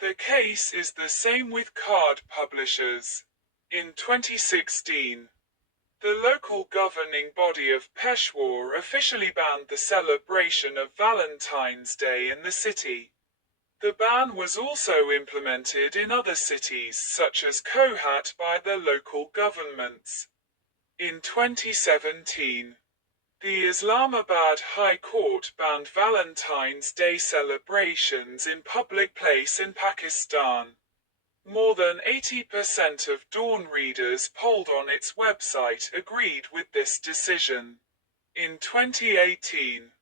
The case is the same with card publishers. In 2016, the local governing body of Peshawar officially banned the celebration of Valentine's Day in the city. The ban was also implemented in other cities such as Kohat by the local governments. In 2017, the Islamabad High Court banned Valentine's Day celebrations in public place in Pakistan. More than 80% of Dawn readers polled on its website agreed with this decision. In 2018,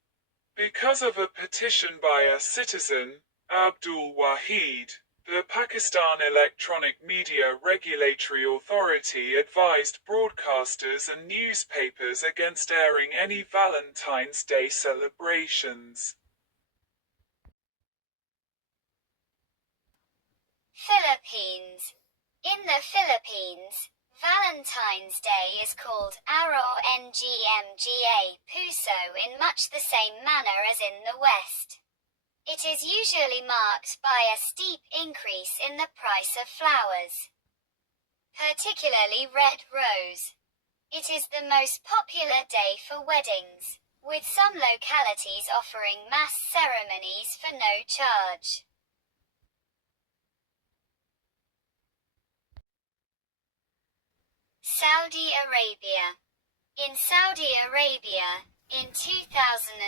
because of a petition by a citizen, Abdul Wahid, the Pakistan Electronic Media Regulatory Authority advised broadcasters and newspapers against airing any Valentine's Day celebrations. Philippines. In the Philippines, Valentine's Day is called Ara or Ngmga Puso in much the same manner as in the West. It is usually marked by a steep increase in the price of flowers, particularly red rose. It is the most popular day for weddings, with some localities offering mass ceremonies for no charge. Saudi Arabia. In Saudi Arabia, in 2002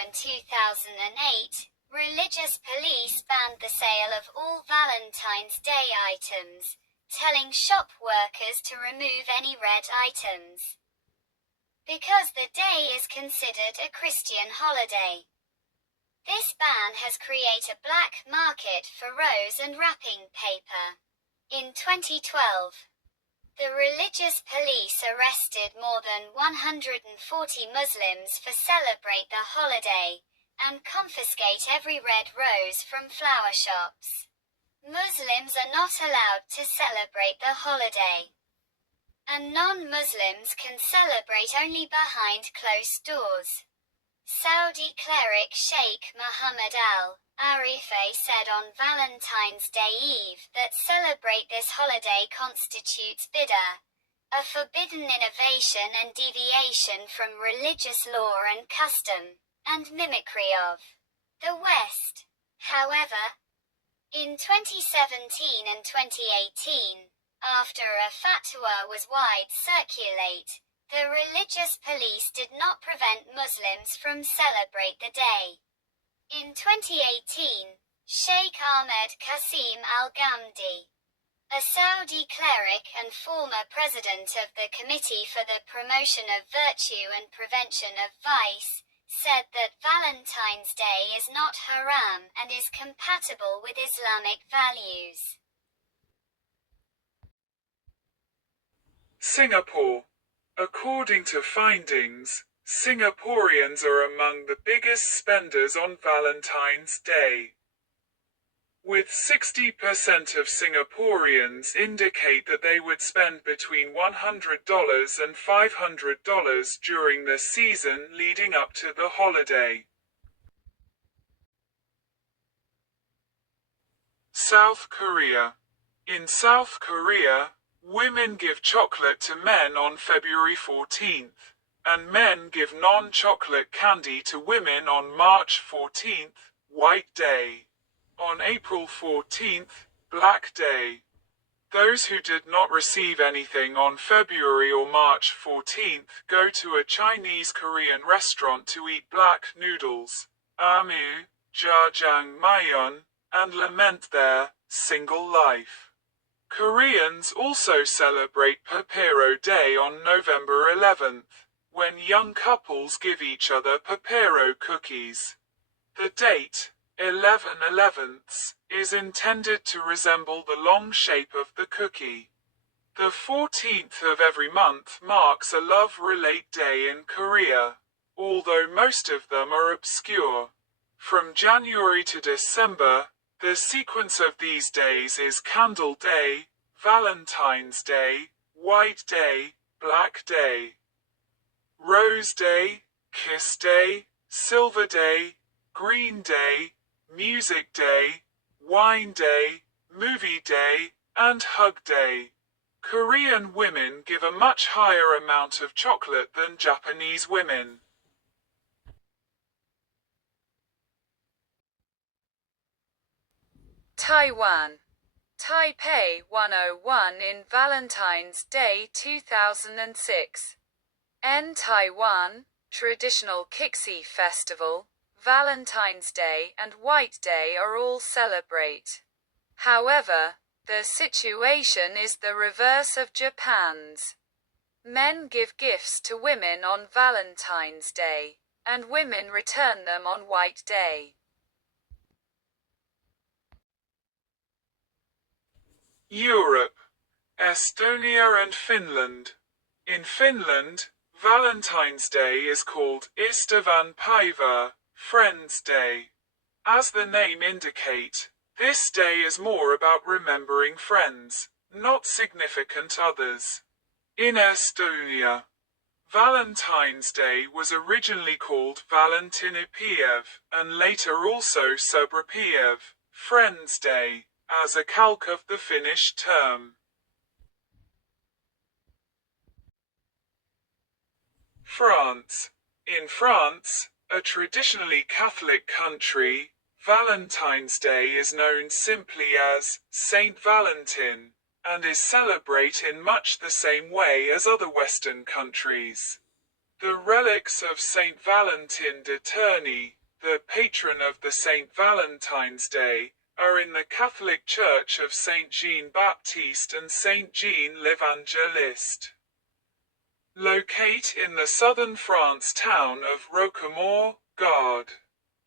and 2008, religious police banned the sale of all Valentine's Day items, telling shop workers to remove any red items, because the day is considered a Christian holiday. This ban has created a black market for rose and wrapping paper. In 2012, the religious police arrested more than 140 Muslims for celebrate the holiday, and confiscate every red rose from flower shops. Muslims are not allowed to celebrate the holiday, and non-Muslims can celebrate only behind closed doors. Saudi cleric Sheikh Mohammed Al-Arifi said on Valentine's Day Eve that celebrate this holiday constitutes bid'ah, a forbidden innovation and deviation from religious law and custom, and mimicry of the West. However, in 2017 and 2018, after a fatwa was wide circulate, the religious police did not prevent Muslims from celebrate the day. In 2018, Sheikh Ahmed Qasim Al-Ghamdi, a Saudi cleric and former president of the Committee for the Promotion of Virtue and Prevention of Vice, said that Valentine's Day is not haram and is compatible with Islamic values. Singapore. According to findings, Singaporeans are among the biggest spenders on Valentine's Day. With 60% of Singaporeans indicate that they would spend between $100 and $500 during the season leading up to the holiday. South Korea. In South Korea, women give chocolate to men on February 14th, and men give non-chocolate candy to women on March 14th, White Day. On April 14th, Black Day. Those who did not receive anything on February or March 14th go to a Chinese Korean restaurant to eat black noodles, amu, jjajangmyeon, and lament their single life. Koreans also celebrate Pepero Day on November 11th, when young couples give each other Pepero cookies. The date, 11/11ths, is intended to resemble the long shape of the cookie. The 14th of every month marks a love-relate day in Korea, although most of them are obscure. From January to December, the sequence of these days is Candle Day, Valentine's Day, White Day, Black Day, Rose Day, Kiss Day, Silver Day, Green Day, Music Day, Wine Day, Movie Day, and Hug Day. Korean women give a much higher amount of chocolate than Japanese women. Taiwan. Taipei 101 in Valentine's Day 2006. In Taiwan, traditional Kixi Festival, Valentine's Day and White Day are all celebrate. However, the situation is the reverse of Japan's. Men give gifts to women on Valentine's Day, and women return them on White Day. Europe. Estonia and Finland. In Finland, Valentine's Day is called Ystävänpäivä, Friends Day. As the name indicate, this day is more about remembering friends, not significant others. In Estonia, Valentine's Day was originally called Valentinipäev, and later also Subrapäev, Friends Day, as a calque of the Finnish term. France. In France, a traditionally Catholic country, Valentine's Day is known simply as Saint Valentin, and is celebrated in much the same way as other Western countries. The relics of Saint Valentin de Terni, the patron of the Saint Valentine's Day, are in the Catholic Church of Saint Jean Baptiste and Saint Jean l'Evangeliste. Locate in the southern France town of Rocamore, Gard.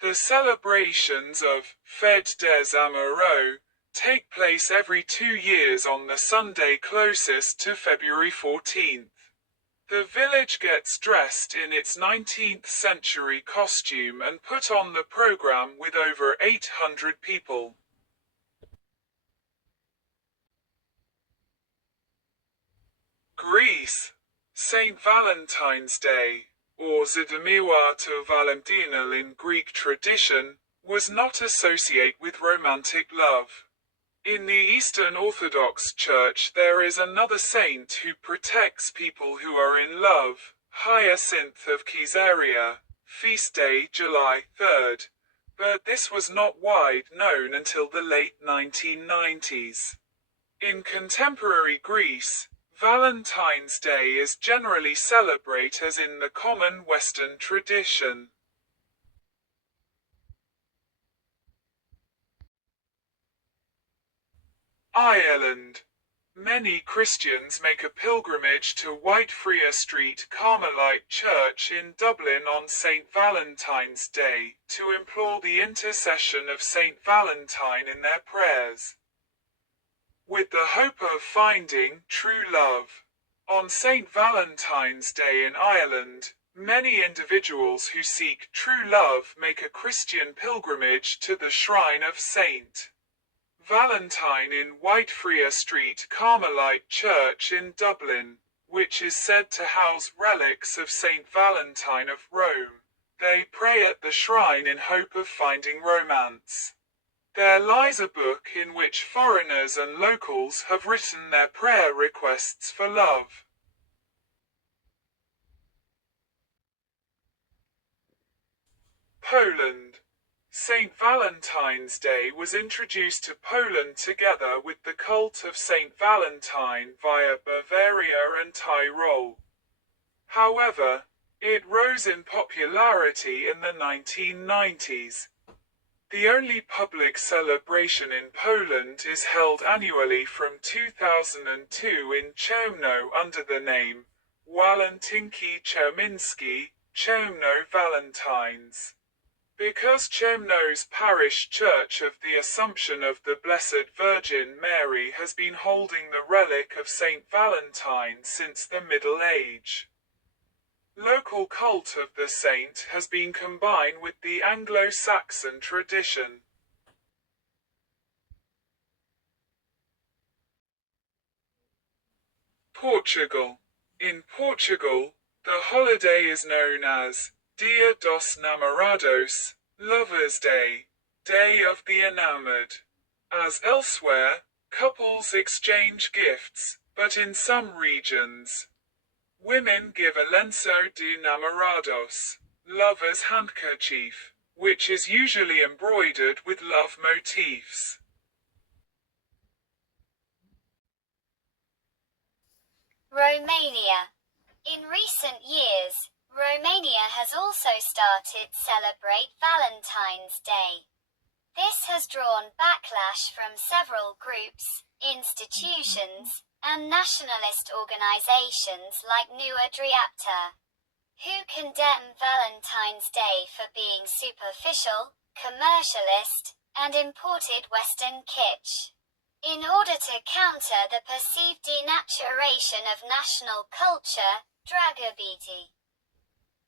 The celebrations of Fête des Amoureux take place every 2 years on the Sunday closest to February 14th. The village gets dressed in its 19th century costume and put on the program with over 800 people. Greece. St. Valentine's Day, or Zydamiła to Valentinal in Greek tradition, was not associated with romantic love. In the Eastern Orthodox Church there is another saint who protects people who are in love, Hyacinth of Caesarea, feast day July 3rd, but this was not wide known until the late 1990s. In contemporary Greece, Valentine's Day is generally celebrated as in the common Western tradition. Ireland. Many Christians make a pilgrimage to Whitefriars Street Carmelite Church in Dublin on St. Valentine's Day, to implore the intercession of St. Valentine in their prayers, with the hope of finding true love. On St. Valentine's Day in Ireland, many individuals who seek true love make a Christian pilgrimage to the shrine of St. Valentine in Whitefriars Street Carmelite Church in Dublin, which is said to house relics of St. Valentine of Rome. They pray at the shrine in hope of finding romance. There lies a book in which foreigners and locals have written their prayer requests for love. Poland. St. Valentine's Day was introduced to Poland together with the cult of St. Valentine via Bavaria and Tyrol. However, it rose in popularity in the 1990s. The only public celebration in Poland is held annually from 2002 in Chełmno under the name Walentynki Chełmińskie, Chełmno Valentines. Because Chełmno's parish church of the Assumption of the Blessed Virgin Mary has been holding the relic of St. Valentine since the Middle Age. Local cult of the saint has been combined with the Anglo-Saxon tradition. Portugal. In Portugal, the holiday is known as Dia dos Namorados, Lovers' Day, Day of the Enamored. As elsewhere, couples exchange gifts, but in some regions, women give a lenço de namorados, lover's handkerchief, which is usually embroidered with love motifs. Romania. In recent years, Romania has also started to celebrate Valentine's Day. This has drawn backlash from several groups, institutions, and nationalist organizations like Noua Dreapta, who condemn Valentine's Day for being superficial, commercialist, and imported Western kitsch. In order to counter the perceived denaturation of national culture, Dragobete,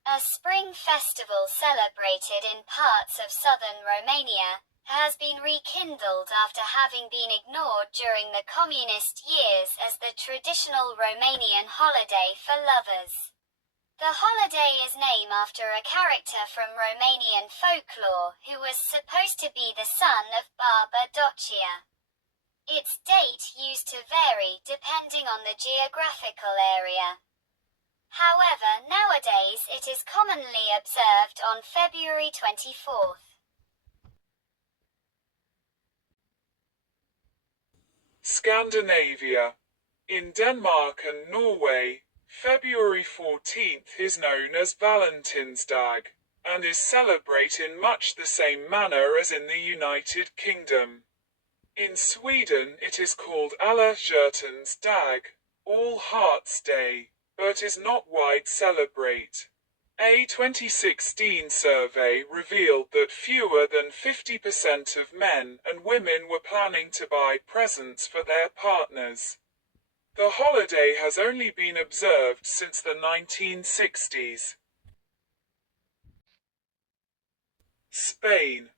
a spring festival celebrated in parts of southern Romania, has been rekindled after having been ignored during the communist years as the traditional Romanian holiday for lovers. The holiday is named after a character from Romanian folklore who was supposed to be the son of Barba Docea. Its date used to vary depending on the geographical area. However, nowadays it is commonly observed on February 24th. Scandinavia. In Denmark and Norway, February 14th is known as Valentinsdag, and is celebrated in much the same manner as in the United Kingdom. In Sweden it is called Alla hjärtans dag, All Hearts' Day, but is not wide celebrate. A 2016 survey revealed that fewer than 50% of men and women were planning to buy presents for their partners. The holiday has only been observed since the 1960s. Spain.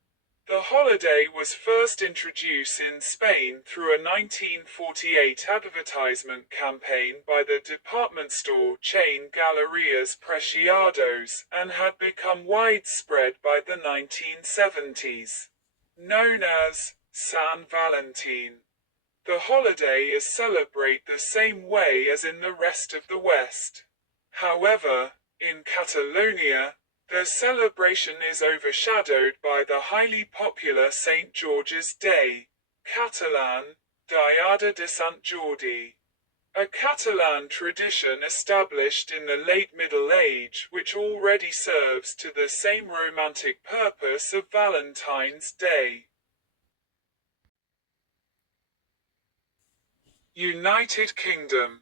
The holiday was first introduced in Spain through a 1948 advertisement campaign by the department store chain Galerías Preciados and had become widespread by the 1970s. Known as San Valentin, the holiday is celebrated the same way as in the rest of the West. However, in Catalonia, the celebration is overshadowed by the highly popular St. George's Day, Catalan, Diada de Sant Jordi, a Catalan tradition established in the late Middle Age which already serves to the same romantic purpose of Valentine's Day. United Kingdom.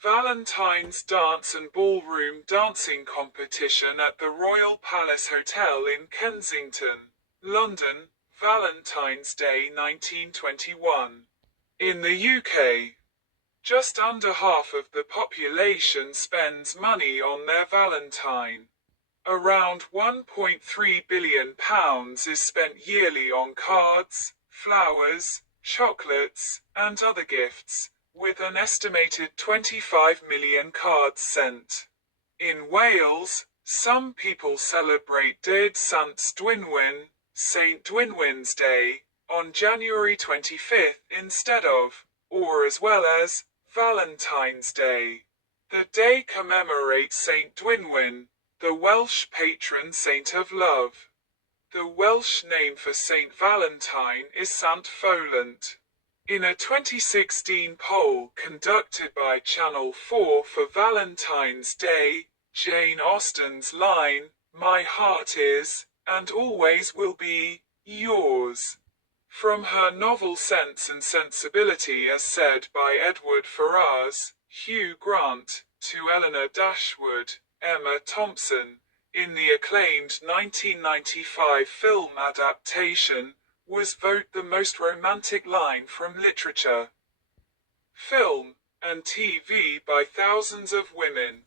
Valentine's Dance and Ballroom Dancing Competition at the Royal Palace Hotel in Kensington, London, Valentine's Day 1921. In the UK, just under half of the population spends money on their Valentine. Around £1.3 billion is spent yearly on cards, flowers, chocolates, and other gifts, with an estimated 25 million cards sent. In Wales, some people celebrate Dydd Sant Dwynwen, St. Dwynwen's Day, on January 25th instead of, or as well as, Valentine's Day. The day commemorates St. Dwynwen, the Welsh patron saint of love. The Welsh name for St. Valentine is Sant Fowlant. In a 2016 poll conducted by Channel 4 for Valentine's Day, Jane Austen's line, "My heart is, and always will be, yours," from her novel Sense and Sensibility as said by Edward Ferrars, Hugh Grant, to Eleanor Dashwood, Emma Thompson, in the acclaimed 1995 film adaptation, was voted the most romantic line from literature, film, and TV by thousands of women.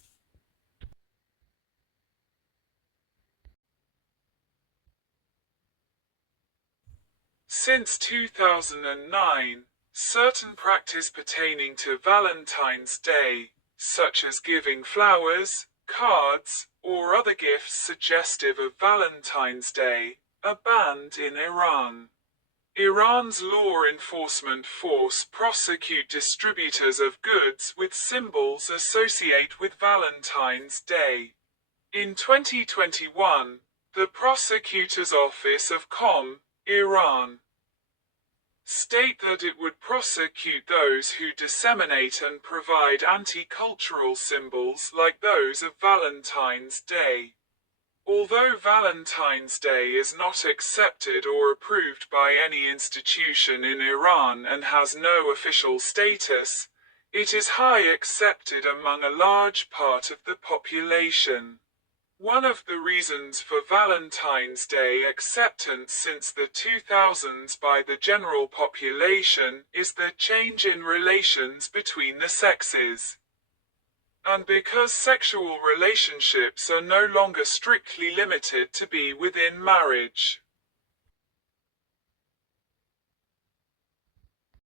Since 2009, certain practice pertaining to Valentine's Day, such as giving flowers, cards, or other gifts suggestive of Valentine's Day, are banned in Iran. Iran's law enforcement force prosecute distributors of goods with symbols associated with Valentine's Day. In 2021, the prosecutor's office of Iran, state that it would prosecute those who disseminate and provide anti-cultural symbols like those of Valentine's Day. Although Valentine's Day is not accepted or approved by any institution in Iran and has no official status, it is highly accepted among a large part of the population. One of the reasons for Valentine's Day acceptance since the 2000s by the general population is the change in relations between the sexes. And because sexual relationships are no longer strictly limited to be within marriage.